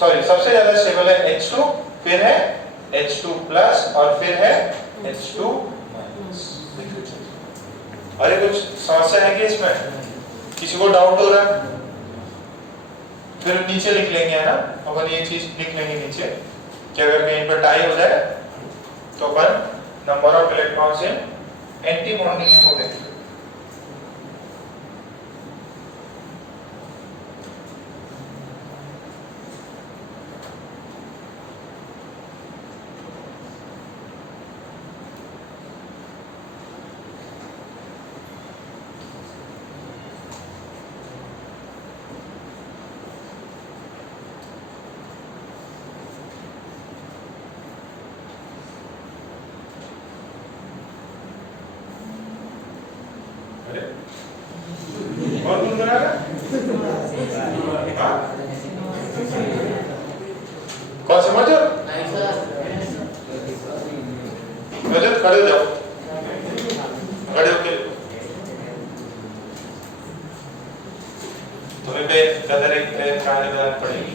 सॉरी सबसे ज्यादा स्टेबल है H2, फिर है H2 प्लस और फिर है H2 माइनस। अरे कुछ समस्या है कि इसमें किसी को डाउट हो रहा है? फिर नीचे लिख लेंगे, है ना, अपन ये चीज लिख लेंगे नीचे कि अगर कहीं पर टाई हो जाए तो अपन number of electrons in anti bonding MO देखेंगे। और कौन बना रहा? हाँ? कौन समझ रहे हो? खड़े हो जाओ, खड़े होके तुम्हें पे कदर एक कहानी बतानी पड़ेगी,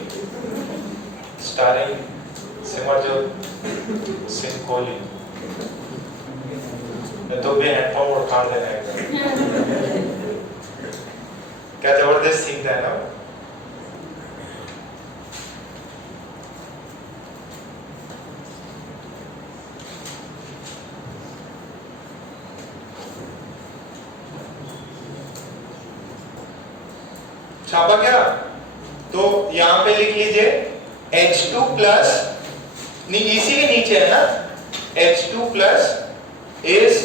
स्टारिंग सिमरजोत सिंह कोहली। तो भी हेडफोन उठा देना है, क्या जबरदस्त सीन है ना। छापा क्या? तो यहां पे लिख लीजिए H2 प्लस, इसी के नीचे है ना, H2 plus is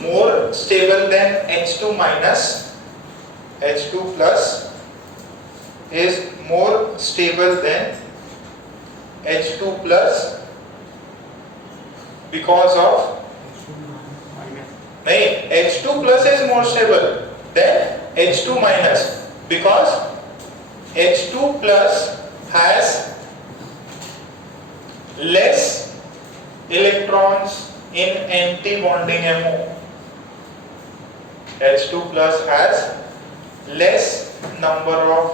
more stable than H2 minus. H2 plus is more stable than H2 plus because of, नहीं, H2 plus is more stable than H2 minus because H2 plus has less electrons in anti-bonding MO. H2 plus has less number of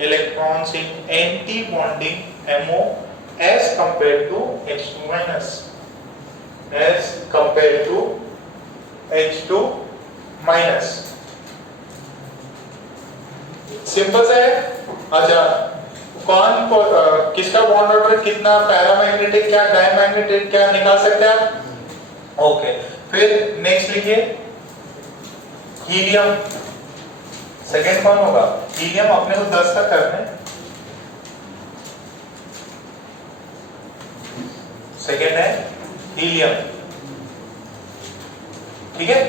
electrons in anti-bonding MO as compared to H2 minus. As compared to H2 minus. Simple सा है। अच्छा, कौन किसका bond order कितना, paramagnetic क्या diamagnetic क्या निकाल सकते हैं आप? ओके, फिर नेक्स्ट लिखिए हीलियम। सेकेंड कौन होगा? हीलियम। अपने को 10 तक करना है। सेकेंड है हीलियम, ठीक है।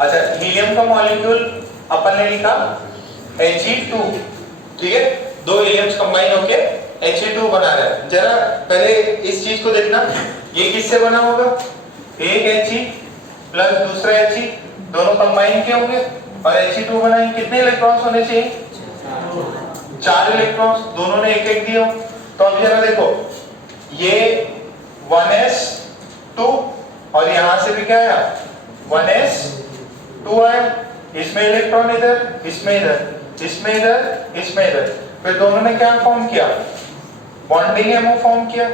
अच्छा, हीलियम का मॉलिक्यूल अपन ने लिखा He2, ठीक है। दो हीलियम्स कंबाइन होके He2 बना रहा है। जरा पहले इस चीज को देखना, ये किससे बना होगा? एक He प्लस दूसरा He, दोनों कंबाइन किए होंगे और He2 बनाएंगे। कितने इलेक्ट्रॉन्स होने चाहिए? 4 इलेक्ट्रॉन्स, दोनों ने एक एक दिए। तो अब जरा देखो, ये 1s2 और यहां से भी क्या आया? 1s2 आया। इसमें इलेक्ट्रॉन इधर, इसमें इधर, इसमें इधर, इसमें इधर। फिर दोनों ने क्या फॉर्म किया? बॉन्डिंग एमओ फॉर्म किया।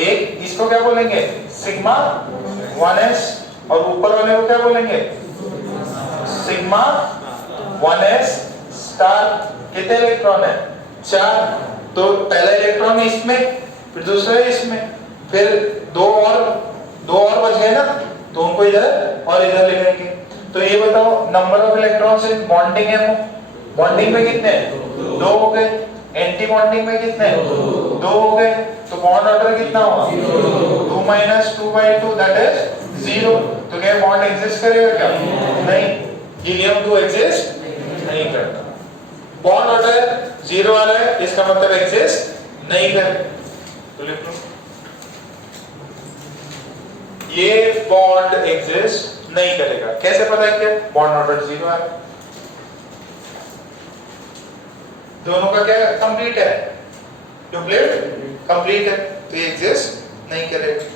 एक इसको क्या बोलेंगे? सिग्मा 1s, और ऊपर वाले को क्या बोलेंगे? Sigma 1s star. कितने इलेक्ट्रॉन है? 4। तो पहला इलेक्ट्रॉन इसमें, फिर दूसरा इसमें, फिर दो और बच गए ना, तो उनको इधर और इधर लिखेंगे। तो ये बताओ, number of electrons in bonding ammo, bonding में कितने? 2 हो गए। एंटी बॉन्डिंग में कितने? 2 हो गए। तो बॉन्ड ऑर्डर कितना हुआ? 2 - 2/2, दैट इज 0। तो क्या बॉन्ड एग्जिस्ट करेगा क्या? नहीं, हीलियम 2 एग्जिस्ट नहीं करता। बॉन्ड ऑर्डर 0 आ रहा है, इसका मतलब एग्जिस्ट नहीं कर। तो लिख लो, ये बॉन्ड एग्जिस्ट नहीं करेगा। कैसे पता किया? बॉन्ड ऑर्डर 0 है, दोनों का क्या कंप्लीट है, डुप्लेट कंप्लीट है, तो ये एग्जिस्ट नहीं करेगा।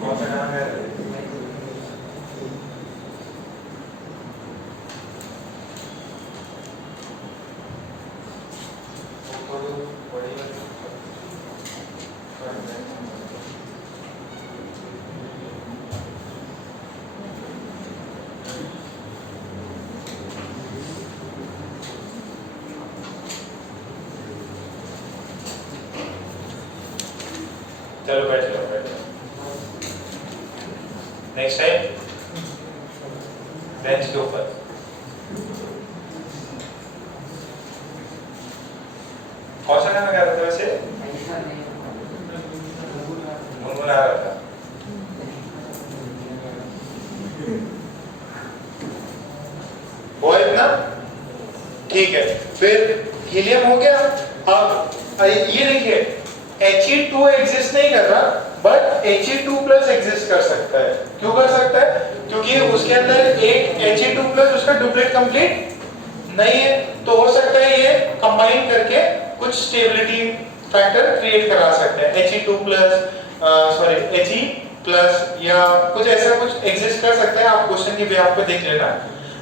कौन सा नाम है? चलो बैठ जाओ, बैठ जाओ। नेक्स्ट टाइम बेंच के ऊपर। कौन सा गाना गा रहे थे वैसे? गुनगुना रहा था। वो इतना ठीक है। फिर हीलियम हो गया। अब ये देखिए He2 एग्जिस्ट नहीं कर रहा, बट He2+ एग्जिस्ट कर सकता है। क्यों कर सकता है? क्योंकि उसके अंदर एक He2+ उसका डुप्लेट कंप्लीट नहीं है, तो हो सकता है ये कंबाइन करके कुछ स्टेबिलिटी फैक्टर क्रिएट करा सकते हैं। He2+ He+ या कुछ ऐसा कुछ एग्जिस्ट कर सकता है। आप क्वेश्चन के बेस पे देख लेना।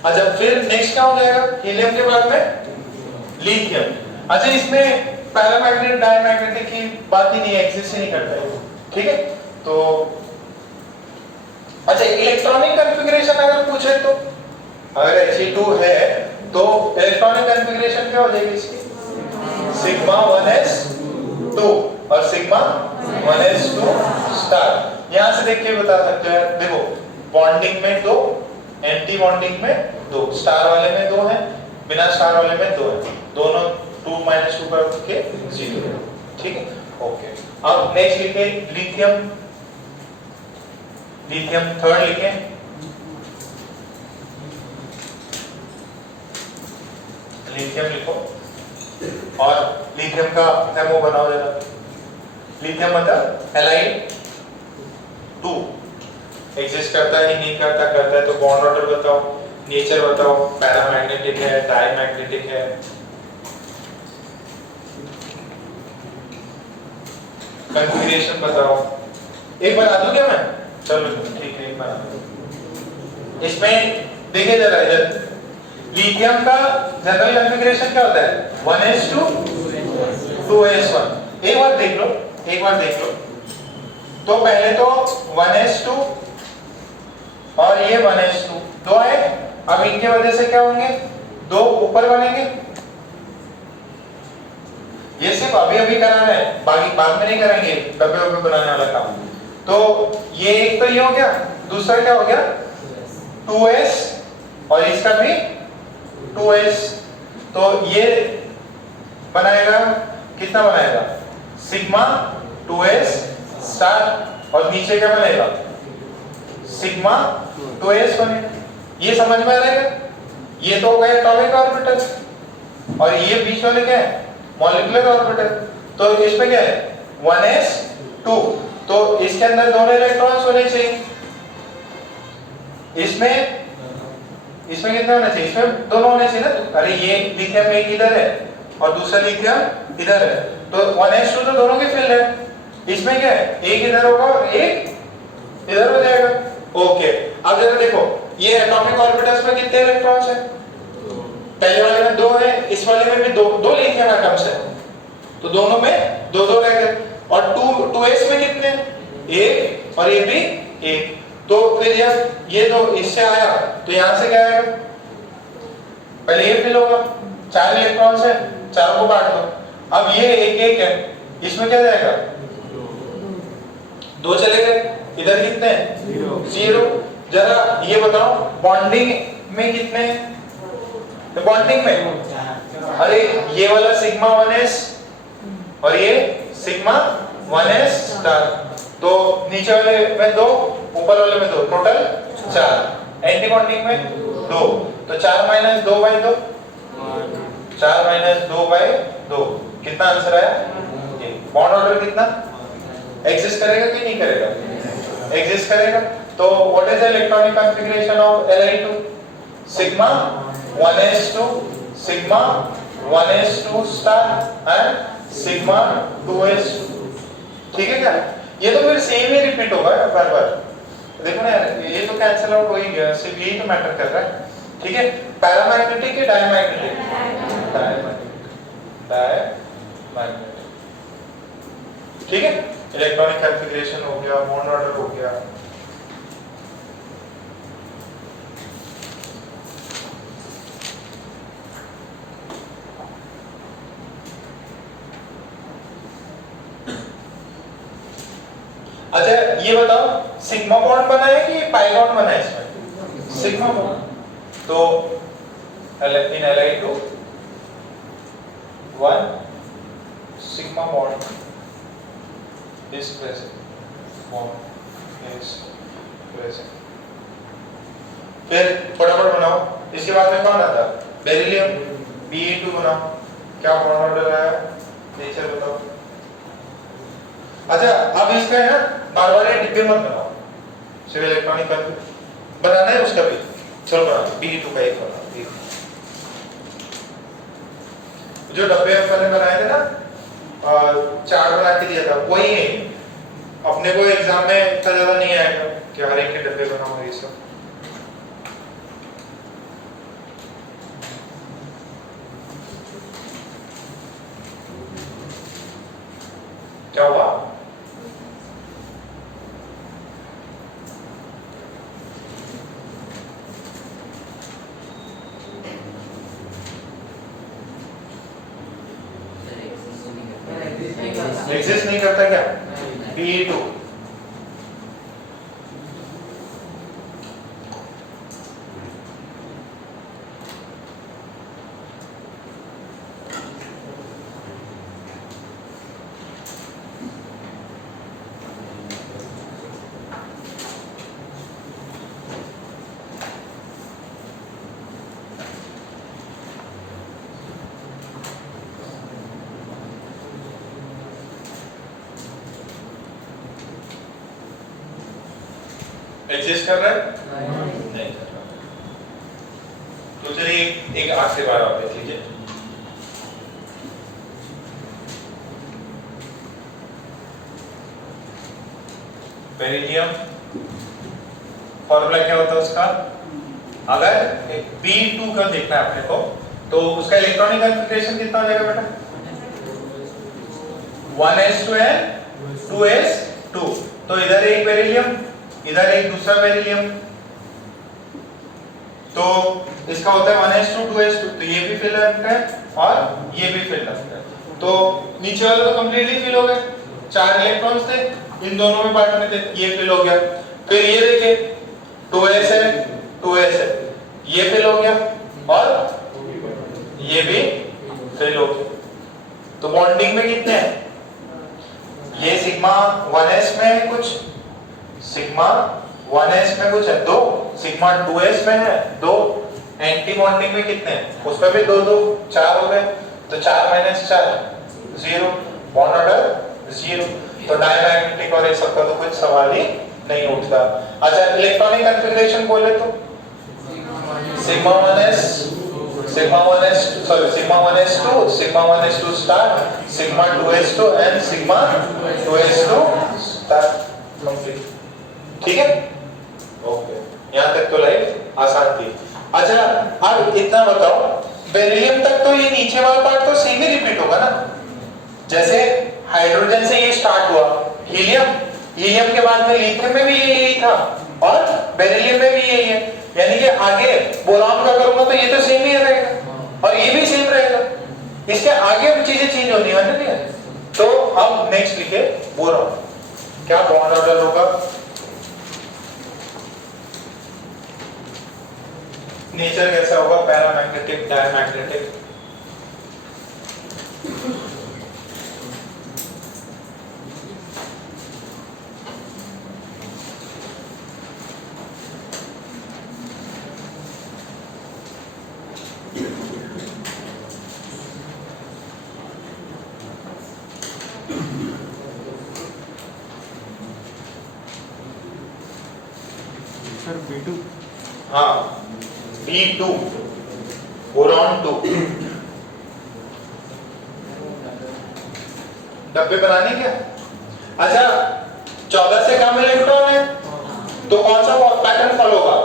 अच्छा, फिर नेक्स्ट क्या हो जाएगा हीलियम के बाद में? लिथियम। अच्छा, इसमें पैरामैग्नेटिक डायमैग्नेटिक की बात ही नहीं है, एग्जिस्ट ही नहीं करता है, ठीक है। तो अच्छा, इलेक्ट्रॉनिक कॉन्फ़िगरेशन अगर पूछे तो अगर He2 है तो इलेक्ट्रॉनिक कॉन्फ़िगरेशन क्या हो जाएगी इसकी? सिग्मा 1s2 और सिग्मा 1s2 स्टार। यहां से देख के बता सकते हो। देखो बॉन्डिंग में 2, एंटी बॉन्डिंग में 2, स्टार वाले में 2 है, बिना स्टार वाले में 2 है, दोनों 2 - 2 करके 0 है, ठीक है। ओके, अब नेक्स्ट लिखे लिथियम। लिथियम थर्ड लिखे। लिथियम लिखो और लिथियम का एमओ बनाओ जरा। लिथियम मतलब हैलाइड 2 एग्जिस्ट करता है, नहीं करता, करता है तो बॉन्ड ऑर्डर बताओ, नेचर बताओ, पैरामैग्नेटिक है, डायमैग्नेटिक है, कॉन्फ़िगरेशन बताओ। एक बार आ दूं क्या मैं? चलो ठीक है, एक बार आ दूं। इसमें देखिए जरा इधर लिथियम का जनरल कॉन्फ़िगरेशन क्या होता है? 1s2 2s1। एक बार देख लो, एक बार देख लो। तो पहले तो 1s2 और ये 1s2 दो आए। अब इनके वजह से क्या होंगे? 2 ऊपर बनेंगे। ये सिर्फ अभी अभी कराना है, बाकी बाद में नहीं करेंगे डब्बे वब्बे बनाने वाला काम। तो ये एक तो ये हो गया, दूसरा क्या हो गया? 2s और इसका भी 2s। तो ये बनाएगा कितना बनाएगा? सिग्मा 2s स्टार और नीचे क्या बनेगा? सिग्मा 2s बनेगा। ये समझ में आ रहा है? ये तो हो गया एटॉमिक ऑर्बिटल और ये बीच वाले क्या है? Molecular orbital. तो इसमें क्या है? 1s2, तो इसके अंदर दोनों इलेक्ट्रॉन्स होने चाहिए। इसमें कितने होने चाहिए? इसमें दोनों होने चाहिए ना। अरे ये लिथियम एक इधर है और दूसरा लिथियम इधर है, तो 1s2 तो दोनों के फील्ड है। इसमें क्या है? एक इधर होगा और एक इधर हो जाएगा। ओके, अब जरा देखो ये एटॉमिक ऑर्बिटल्स में कितने इलेक्ट्रॉन्स हैं? पहले वाले में 2 है, इस वाले में भी 2 लिथियम एटम्स है, तो दोनों में 2 रह गए। और 2s में कितने? 1 और ये भी 1। तो फिर जब ये 2 इससे आया तो यहां से क्या आएगा? पहले ये फिल होगा, 4 इलेक्ट्रॉन्स है, 4 को बांट दो। अब ये 1 1 है, इसमें क्या जाएगा? दो चले गए, इधर कितने? जीरो। जरा ये बताओ बॉन्डिंग में कितने? तो बॉन्डिंग में अरे ये वाला सिग्मा 1s और ये सिग्मा 1s स्टार, तो नीचे वाले में दो, ऊपर वाले में दो, टोटल 4। एंटी बॉन्डिंग में 2, तो 4 माइनस 2 बाई 2, 4 माइनस 2 बाई 2, कितना आंसर आया? ये बॉन्ड ऑर्डर कितना एग्जिस्ट करेगा कि नहीं करेगा? एग्जिस्ट करेगा। तो what is the electronic configuration of Li2? Sigma 1s2 sigma 1s2 star and sigma 2s2। ठीक है क्या? ये तो फिर सेम ही रिपीट होगा बार बार। देखो ना यार, ये तो कैंसिल आउट हो ही गया, सिर्फ यही तो मैटर कर रहा है। ठीक है, पैरामैग्नेटिक या डायमैग्नेटिक? डायमैग्नेटिक। ठीक है, इलेक्ट्रॉनिक कॉन्फ़िगरेशन हो गया, बॉन्ड ऑर्डर हो गया। अच्छा ये बताओ सिग्मा बॉन्ड बना है कि पाई बॉन्ड बना है इसमें? Sigma bond. तो इन Li2 1 sigma bond is present, bond is present। फिर फटाफट बनाओ, इसके बाद में कौन आता? बेरिलियम Be2 बनाओ। क्या बॉन्ड ऑर्डर आया? नेचर बताओ। अच्छा अब इसका है ना बार बार ये डिब्बे मत बनाओ, सिर्फ इलेक्ट्रॉनिक बनाना है उसका भी। चलो बना Be2 का एक बना। जो डब्बे अपने बनाए थे ना, चार्ट बना के दिया था, वही है। अपने को एग्जाम में इतना ज्यादा नहीं आएगा कि हर एक के डब्बे बनाओ ये सब। क्या हुआ? एग्जिस्ट नहीं करता क्या? Be2 एग्जिस्ट कर रहा है? नहीं कर रहा। तो चलिए एक आखिरी बार आप देख लीजिए। बेरिलियम फॉर्मूला क्या होता है उसका? अगर Be2 का देखना है अपने को, तो उसका इलेक्ट्रॉनिक कॉन्फ़िगरेशन कितना हो जाएगा बेटा? 1s2 and 2s2। तो इधर एक बेरिलियम, इधर एक दूसरा बेरिलियम, तो इसका होता है 1s2 2s2। तो ये भी फिल है और ये भी फिल है। तो नीचे वाले तो कंप्लीटली फिल हो गए, 4 इलेक्ट्रॉन्स थे, इन दोनों में बांटने थे, ये फिल हो गया। फिर ये देखिए 2s है 2s है, ये फिल हो गया और ये भी फिल हो गया। तो बॉन्डिंग में कितने हैं? ये सिग्मा 1s में है कुछ, सिग्मा 1s में कुछ है 2, सिग्मा 2s में है 2, एंटी बॉन्डिंग में कितने हैं? उसमें भी 2 2 4 हो गए। तो 4 माइनस 4 0, बॉन्ड ऑर्डर 0। तो डायमैग्नेटिक और ये सब का तो कुछ सवाल ही नहीं उठता। अच्छा इलेक्ट्रॉनिक कॉन्फ़िगरेशन बोले तो sigma 1s sigma 1s2 sigma 1s2 star, sigma 2s2 and sigma 2s2 star complete. ठीक है, ओके, यहाँ तक तो लाइफ आसान थी। अच्छा अब इतना बताओ, बेरिलियम तक तो ये नीचे वाला पार्ट तो सेम ही रिपीट होगा ना? जैसे हाइड्रोजन से ये स्टार्ट हुआ, हीलियम के बाद में लिथियम में भी यही था और बेरिलियम में भी यही है। यानी कि आगे बोरान का करूंगा तो ये तो सेम ही रहेगा और ये भी सेम रहेगा। इसके आगे चीजें चेंज होनी है। तो अब नेक्स्ट लिखे बोरान। क्या बॉन्ड ऑर्डर होगा? नेचर कैसा होगा? Paramagnetic, diamagnetic. सर B2 हाँ, B2 बोरॉन 2। डब्बे बनाने क्या? अच्छा, 14 से कम इलेक्ट्रॉन है तो कौन सा पैटर्न फॉलो होगा?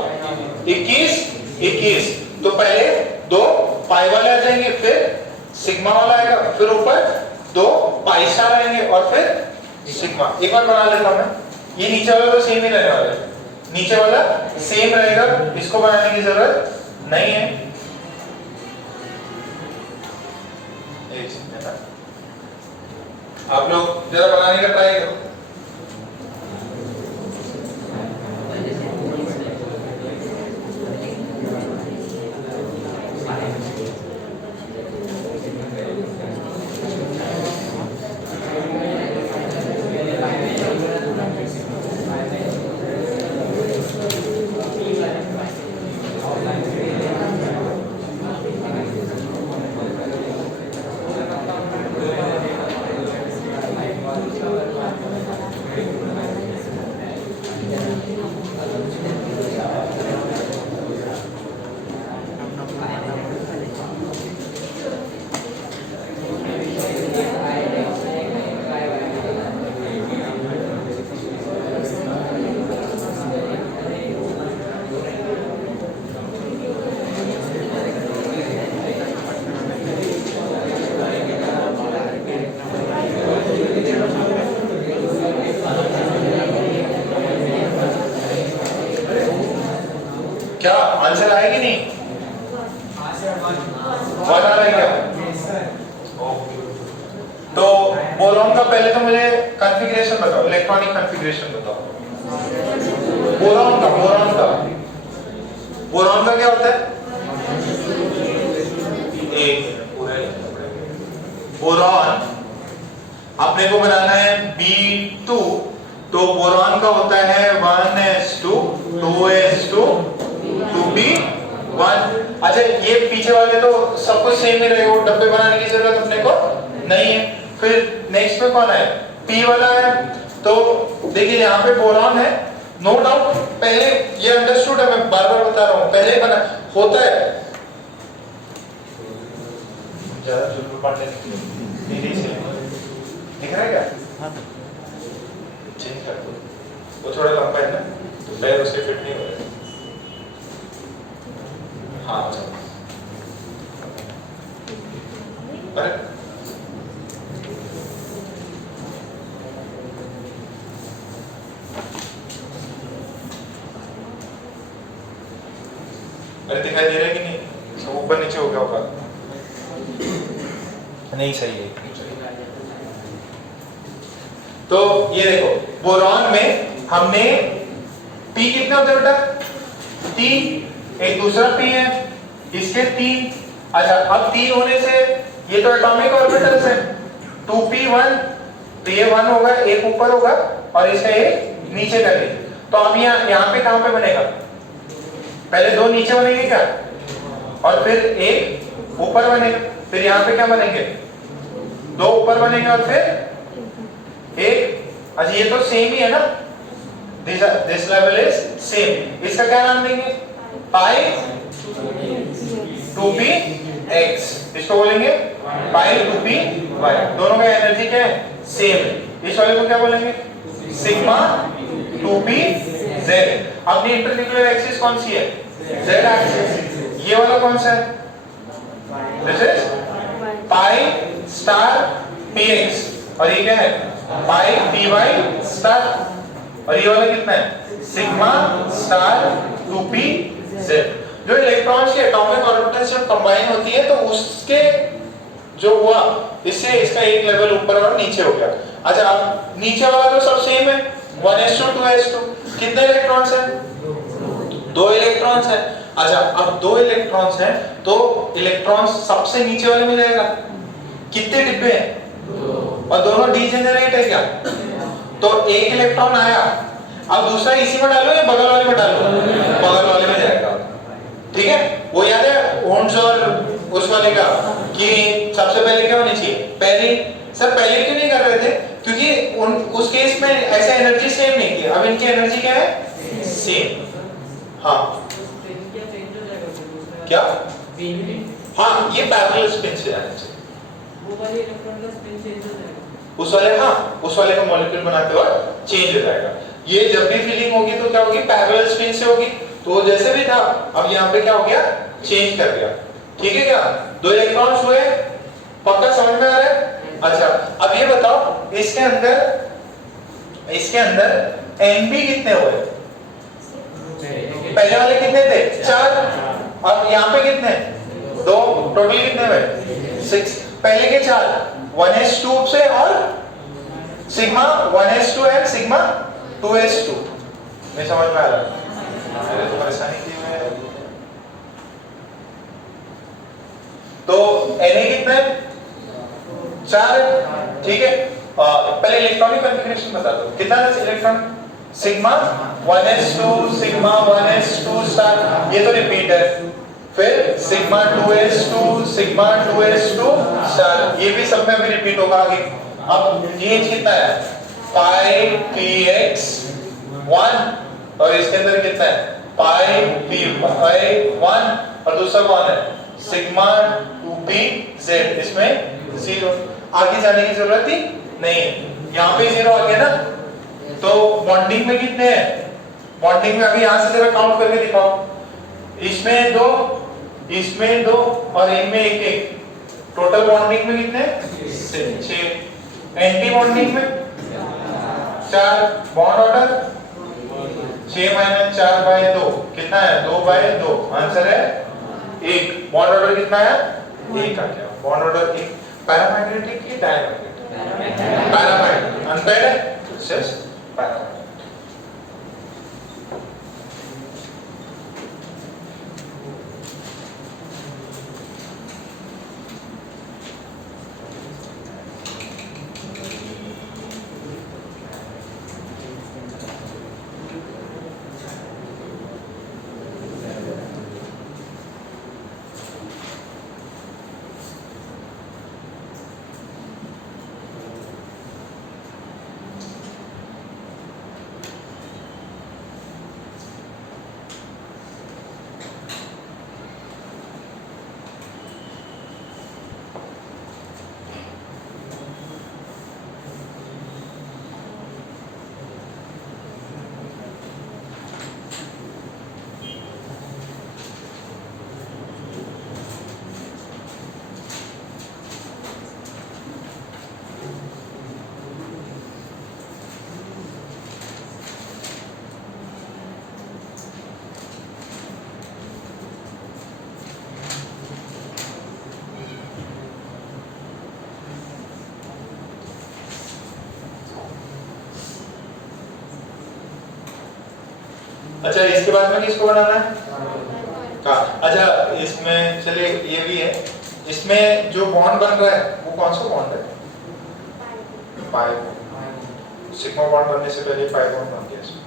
21 21। तो पहले दो पाई वाले आ जाएंगे, फिर सिग्मा वाला आएगा, फिर ऊपर दो पाई स्टार आएंगे और फिर सिग्मा। एक बार बना लेता हूं मैं। ये नीचे वाला तो सेम ही रहने वाला है, नीचे वाला सेम रहेगा, इसको बनाने की जरूरत नहीं है। एक सेकंड, आप लोग जरा बनाने का ट्राई करो। क्या आंसर आएगी नहीं? वन आ रहा है क्या? तो बोरॉन का पहले तो मुझे कॉन्फ़िगरेशन बताओ, इलेक्ट्रॉनिक कॉन्फ़िगरेशन बताओ। बोरॉन का क्या होता है? एक बोरॉन अपने को बनाना है B2, तो बोरॉन का होता है 1s2 2s2 2p1। अच्छा, ये पीछे वाले तो सब कुछ सेम ही रहेगा, डब्बे बनाने की जरूरत अपने को नहीं है। फिर नेक्स्ट में कौन है? P वाला है। तो देखिए यहाँ पे बोरॉन है, नो डाउट। पहले ये अंडरस्टूड है, मैं बार बार बता रहा हूँ, पहले बना होता है। ज्यादा जुल्म पाटे धीरे से दिख रहा है क्या? चेंज कर दो, वो थोड़ा लंबा है ना, तो पैर उसके फिट नहीं हो रहे। हाँ चलो, अरे दिखाई दे रहा है कि नहीं? सब ऊपर नीचे हो गया होगा, नहीं सही है। तो ये देखो, बोरॉन में हमने P कितने होते हैं बेटा? 3, एक दूसरा P है, इसके 3। अच्छा, अब 3 होने से ये तो एटॉमिक ऑर्बिटल्स है, 2p1, तो ये 1 होगा, एक ऊपर होगा और इसका एक नीचे का। तो अब यहाँ पे कहां पे बनेगा? पहले दो नीचे बनेंगे क्या, और फिर एक ऊपर बनेगा। फिर यहाँ पे क्या बनेंगे? दो ऊपर बनेंगे और फिर एक। अच्छा, ये तो सेम ही है ना, दिस लेवल इज सेम। इसका क्या नाम देंगे? पाई 2px, इसको बोलेंगे पाई 2py। दोनों का एनर्जी क्या है? सेम है। इस वाले को क्या बोलेंगे? Sigma 2pz। अपनी इंटरन्यूक्लियर एक्सिस कौन सी है? z axis. ये वाला कौन सा है? This is pi star px, और ये क्या है? पाई py स्टार। और ये वाला कितना है? Sigma star 2pz। जो इलेक्ट्रॉन्स के एटॉमिक ऑर्बिटल्स जब कंबाइन होती है तो उसके जो हुआ, इससे इसका एक लेवल ऊपर और नीचे हो गया। अच्छा अब नीचे वाला तो सब सेम है 1s2 2s2 कितने इलेक्ट्रॉन्स हैं 2 इलेक्ट्रॉन्स हैं अच्छा अब 2 इलेक्ट्रॉन्स हैं तो इलेक्ट्रॉन्स सबसे नीचे वाले में जाएगा कितने डिब्बे हैं और दोनों डीजेनरेट है क्या तो एक इलेक्ट्रॉन आया अब दूसरा इसी में डालो या बगल वाले में डालो बगल वाले में जाएगा ठीक है वो याद है ओम्स और उस वाले का कि सबसे पहले क्या होनी चाहिए पहले सर पहले क्यों नहीं कर रहे थे क्योंकि उस केस में ऐसा एनर्जी सेम नहीं थी अब इनकी एनर्जी क्या है सेम हाँ क्या हाँ ये पैरेलल स्पिन से जाना चाहिए वो वाले इलेक्ट्रॉन का स्पिन चेंज हो जाएगा उस वाले हाँ उस वाले का मॉलिक्यूल बनाते वक्त चेंज हो जाएगा ये जब भी फिलिंग होगी तो क्या होगी पैरेलल स्पिन से होगी तो जैसे भी था अब यहाँ पे क्या हो गया चेंज कर दिया ठीक है क्या 2 इलेक्ट्रॉन्स हुए पक्का समझ में आ रहा है अच्छा अब ये बताओ इसके अंदर Np कितने हुए पहले वाले कितने थे 4 अब यहाँ पे कितने 2 टोटल कितने हुए 6 पहले के 4 1s2 से और sigma 1s2 and sigma 2s2 नहीं समझ में आ रहा मैंने तो परेशानी की हुई है तो Na कितना है 4 ठीक है पहले इलेक्ट्रॉनिक कॉन्फ़िगरेशन बता दो कितना है electron sigma 1s2 sigma 1s2 star ये तो रिपीट है फिर sigma 2s2 sigma 2s2 star ये भी सब में भी रिपीट होगा आगे अब ये कितना है पाई px 1 और इसके अंदर कितना है पाई p 1 और दूसरा कौन है सिग्मा 2pz इसमें 0 आगे जाने की जरूरत ही नहीं है यहाँ पे 0 आ गया ना तो बॉन्डिंग में कितने हैं बॉन्डिंग में अभी यहाँ से जरा काउंट करके दिखाओ इसमें 2 और इनमें 1 टोटल बॉन्डिंग में कितने 6 एंटी बॉन्डिंग में 4 बॉन्ड ऑर्डर 6 - 4 बाय 2 कितना है 2 बाय 2 आंसर है 1 बॉन्ड ऑर्डर कितना है 1 आ गया बॉन्ड ऑर्डर 1 पैरामैग्नेटिक की डायमैग्नेटिक पैरामैग्नेटिक अनपेयर्ड है जस्ट पैरामैग्नेटिक अच्छा इसके बाद में किसको बनाना है का अच्छा इसमें चलिए ये भी है इसमें जो बॉन्ड बन रहा है वो कौन सा बॉन्ड है पाई सिग्मा बॉन्ड बनने से पहले पाई बॉन्ड बन गया इसमें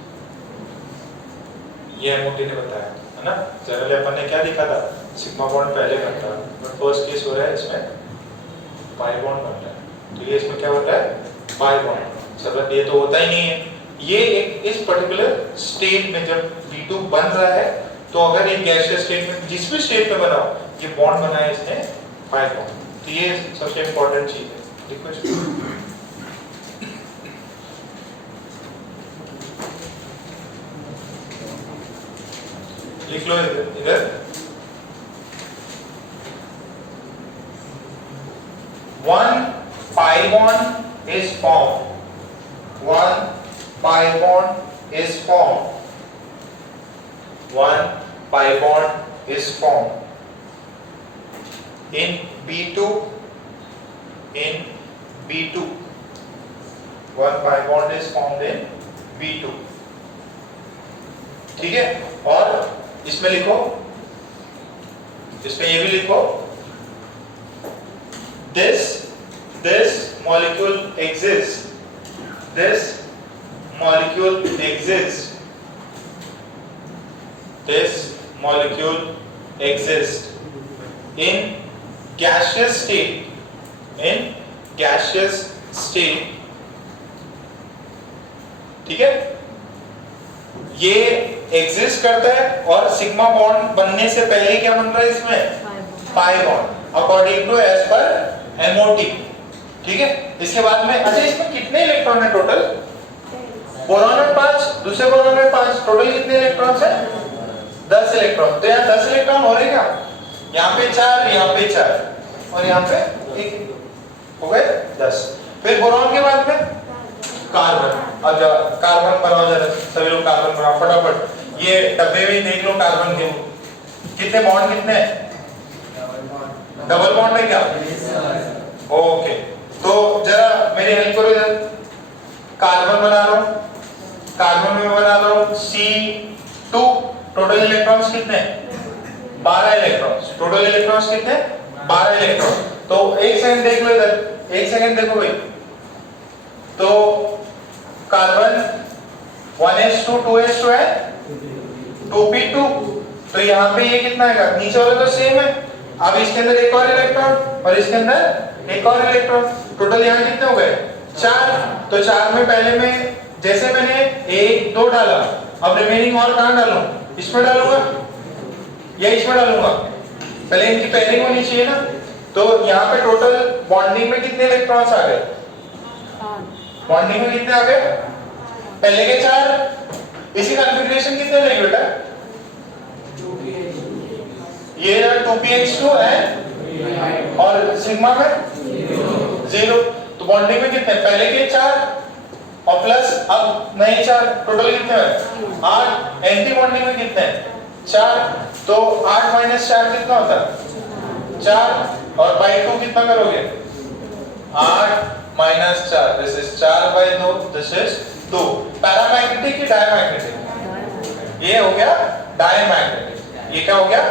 ये एमओटी ने बताया है ना जनरली अपन ने क्या देखा था सिग्मा बॉन्ड पहले बनता है बट फर्स्ट केस हो रहा है इसमें पाई बॉन्ड बन रहा है तो ये इसमें क्या होता है पाई बॉन्ड सब ये तो होता ही नहीं है ये एक इस पर्टिकुलर स्टेट में जब V2 बन रहा है तो अगर एक गैसियस स्टेट में जिस भी स्टेट में बनाओ ये बॉन्ड बना है इसने पाई बॉन्ड तो ये सबसे इंपॉर्टेंट चीज है देखो इसमें लिख लो इधर 1 pi bond is formed 1 pi bond is formed 1 pi bond is formed in B2 in B2 one pi bond is formed in V2. ठीक है, और इसमें लिखो, इसमें ये भी लिखो, this molecule exists, this molecule exists, this molecule exists in gaseous state, in gaseous state. ठीक है, ये एग्जिस्ट करता है और सिग्मा बॉन्ड बनने से पहले क्या बन रहा है इसमें? Pi bond, according to as पर MOT. ठीक है, इसके बाद में अच्छा इसमें कितने इलेक्ट्रॉन है टोटल? बोरॉन में 5, दूसरे बोरॉन में 5, टोटल कितने इलेक्ट्रॉन्स है? 10 इलेक्ट्रॉन. तो यहाँ 10 इलेक्ट्रॉन हो रहे क्या? यहाँ पे 4, यहाँ पे 4 और यहाँ पे 1, हो गए 10. फिर बोरॉन के बाद में कार्बन. अब कार्बन बनाओ जरा, सभी लोग कार्बन बनाओ फटाफट. ये डब्बे में देख लो कार्बन के कितने बॉन्ड, कितने डबल बॉन्ड है क्या? ओके, तो जरा मेरी हेल्प करो इधर. कार्बन बना लो, कार्बन में बना लो C2. टोटल इलेक्ट्रॉन्स कितने? 12 इलेक्ट्रॉन्स. टोटल इलेक्ट्रॉन्स कितने? 12 इलेक्ट्रॉन. तो एक सेकंड देख लो इधर, एक सेकंड देखो भाई. तो कार्बन 1s2 2s2 है, 2p2. तो यहाँ पे ये कितना आएगा? नीचे वाला तो सेम है. अब इसके अंदर एक और इलेक्ट्रॉन और इसके अंदर एक और इलेक्ट्रॉन. टोटल यहाँ कितने हो गए? 4. तो 4 में पहले में जैसे मैंने 1 2 डाला, अब रिमेनिंग और कहाँ डालूं? इसमें डालूंगा या इसमें डालूंगा? पहले इनकी पेयरिंग होनी चाहिए ना. तो यहाँ पे टोटल बॉन्डिंग में कितने इलेक्ट्रॉन्स आ गए? बॉन्डिंग में कितने आ गए? पहले के 4. इसी कॉन्फ़िगरेशन कितने लेंगे बेटा? ये 2pH2 है और सिग्मा में 0. तो बॉन्डिंग में कितने? पहले के 4 और प्लस अब नए 4. टोटल कितने हैं? 8. एंटी बॉन्डिंग में कितने हैं? 4. तो 8 माइनस 4 कितना होता है? 4. और बाई 2 कितना करोगे? 8 minus 4. This is 4 by 2. This is 2. Paramagnetic की डायमैग्नेटिक? ये हो गया डायमैग्नेटिक. ये क्या हो गया?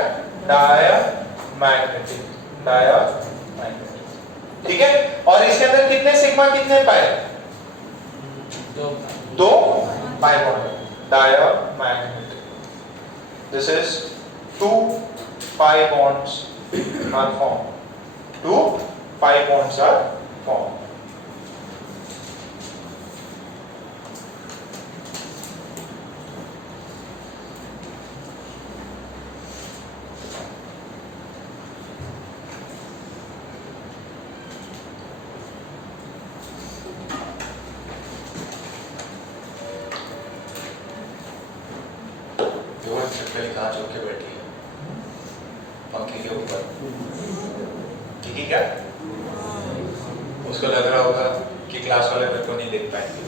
डायमैग्नेटिक. डायमैग्नेटिक. ठीक है, और इसके अंदर कितने सिग्मा कितने पाई? 2 pi bond. Diamagnetic. This is 2 pi bonds are formed. 2 pi bonds are formed. कहाँ झुक के बैठी है पंखे के ऊपर? ठीक है क्या? उसको लग रहा होगा कि क्लास वाले मेरे को नहीं देख पाएंगे.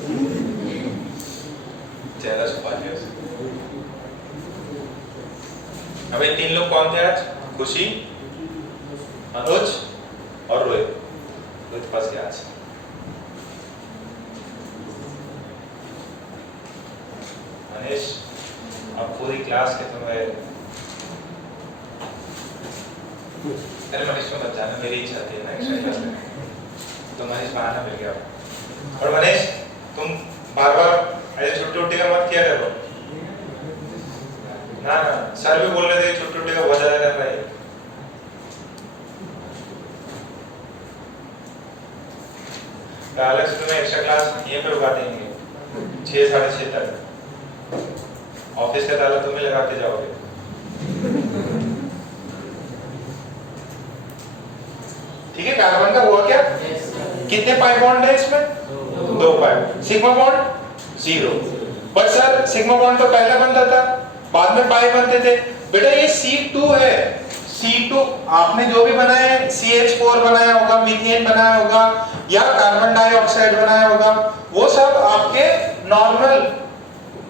चेहरा छुपा लिया उसने. अबे 3 लोग कौन थे आज? खुशी, अनुज और रोहित. रोहित फंस गया आज. मनीष, अब पूरी क्लास के तुम्हें, अरे मनीष को मत जाना, मेरी इच्छा थी ना एक्स्ट्रा क्लास में. तो मनीष बहाना मिल गया. और मनीष तुम बार बार ऐसे छुट्टी उट्टी का मत किया करो ना. सर भी बोल रहे थे छुट्टी उट्टी का बहुत ज्यादा कर रहा है. अलग से तुम्हें एक्स्ट्रा क्लास यहीं पे रुका देंगे 6 साढ़े 6 तक. ऑफिस का ताला तुम्हें लगा के जाओगे. ठीक है, कार्बन का हुआ क्या? कितने पाई बॉन्ड है इसमें? 2 pi. Sigma bond 0. But sir sigma bond तो पहले बनता था, बाद में पाई बनते थे. बेटा ये C2 है. C2 आपने जो भी बनाया है, CH4 बनाया होगा, मीथेन बनाया होगा या कार्बन डाइऑक्साइड बनाया होगा, वो सब आपके नॉर्मल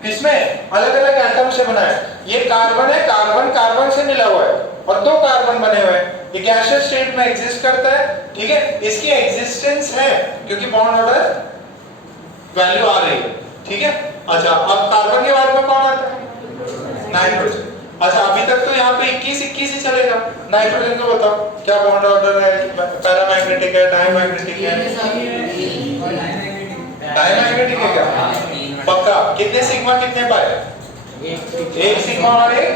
किसमें अलग अलग एटम से बना है. ये कार्बन है, कार्बन कार्बन से मिला हुआ है और 2 कार्बन बने हुए हैं. ये गैसियस स्टेट में एग्जिस्ट करता है. ठीक है, इसकी एग्जिस्टेंस है क्योंकि बॉन्ड ऑर्डर वैल्यू आ रही है, ठीक है। अच्छा अब कार्बन के बाद में कौन आता है? नाइट्रोजन। अच्छा अभी तक तो यहाँ पे 21 ही चलेगा। नाइट्रोजन को बताओ क्या बॉन्ड ऑर्डर है, पैरामैग्नेटिक है, डायमैग्नेटिक है? डायमैग्नेटिक है क्या? पक्का? कितने सिग्मा कितने पाए? एक सिग्मा और एक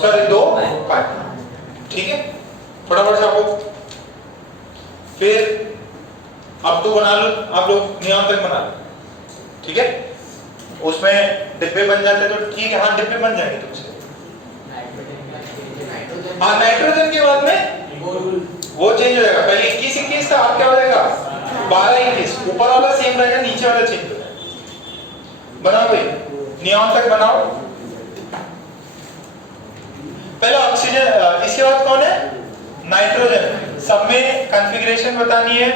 सॉरी 2 पाए, ठीक है। फटाफट छापो। फिर अब तो बना लो आप लोग, नियम तक बना लो, ठीक है। उसमें डिब्बे बन जाते तो ठीक है, हाँ डिब्बे बन जाएंगे तुमसे। हाँ नाइट्रोजन के बाद में वो चेंज हो जाएगा। पहले 21 था, अब क्या हो जाएगा? 12-21। ऊपर वाला सेम रहेगा, नीचे वाला चेंज हो जाएगा। बनाओ भाई, नियॉन तक बनाओ। पहला ऑक्सीजन, इसके बाद कौन है? नाइट्रोजन। सब में कॉन्फ़िगरेशन बतानी है,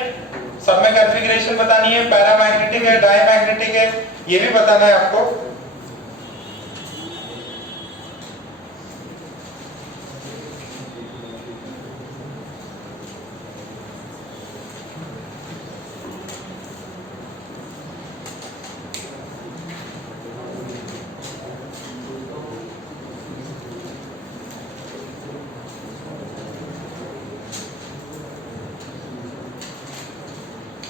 सब में कॉन्फ़िगरेशन बतानी है। पैरामैग्नेटिक है, डायमैग्नेटिक है, ये भी बताना है आपको।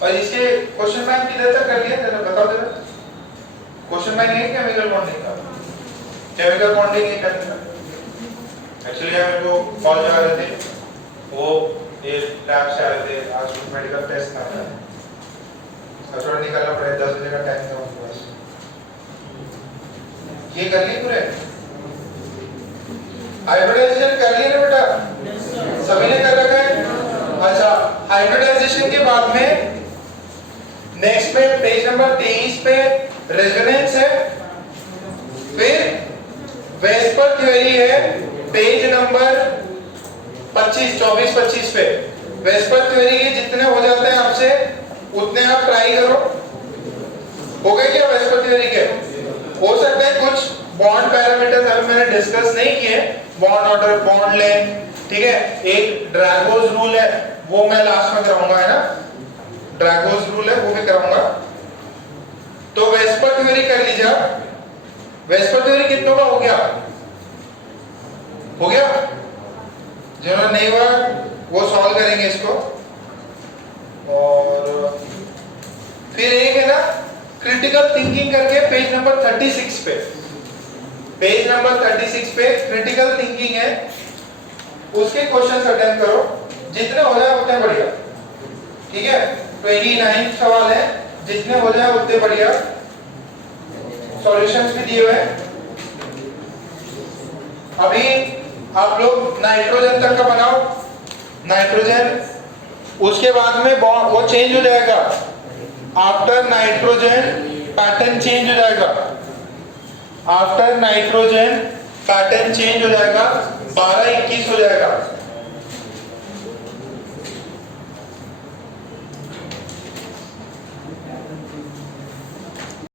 और इसके क्वेश्चन बैंक किधर तक कर लिया जरा बताओ जरा। क्वेश्चन बैंक है केमिकल बॉन्डिंग का, केमिकल बॉन्डिंग ही करना था। एक्चुअली मेरे को कॉल आ रहे थे, वो ये लैब से आ रहे थे, आज मेडिकल टेस्ट था, थोड़ा निकलना पड़ेगा, 10 बजे का टाइम था उनके पास। ये कर लिए पूरे हाइब्रिडाइजेशन कर लिए ना बेटा? सभी ने कर रखा है। अच्छा हाइब्रिडाइजेशन के बाद में नेक्स्ट पे पेज नंबर 23 पे रेजोनेंस है, फिर वेस्पर थ्योरी है पेज नंबर 24-25 पे। वेस्पर थ्योरी के जितने हो जाते हैं आपसे उतने आप ट्राई करो। हो गए क्या वेस्पर थ्योरी के? हो सकता है कुछ बॉन्ड पैरामीटर्स अभी मैंने डिस्कस नहीं किए, बॉन्ड ऑर्डर, बॉन्ड लेंथ, ठीक है। एक ड्रैगोस रूल है, वो मैं लास्ट में कराऊंगा, है ना। ड्रैगोस रूल है, वो भी कराऊंगा। तो वेस्पर थ्योरी कर लीजिए। वेस्पर थ्योरी कितनों का हो गया? हो गया? जिन्होंने नहीं हुआ वो सॉल्व करेंगे इसको। और फिर एक है ना क्रिटिकल थिंकिंग करके पेज नंबर 36 पे, पेज नंबर 36 पे क्रिटिकल थिंकिंग है, उसके क्वेश्चंस अटेम्प्ट करो, जितने हो जाए उतने बढ़िया, ठीक है। 29 सवाल है, जितने हो जाए उतने बढ़िया। सॉल्यूशंस भी दिए हुए हैं। अभी आप लोग नाइट्रोजन तक का बनाओ। नाइट्रोजन, उसके बाद में वो चेंज हो जाएगा। आफ्टर नाइट्रोजन पैटर्न चेंज हो जाएगा। आफ्टर नाइट्रोजन पैटर्न चेंज हो जाएगा, 12-21 हो जाएगा।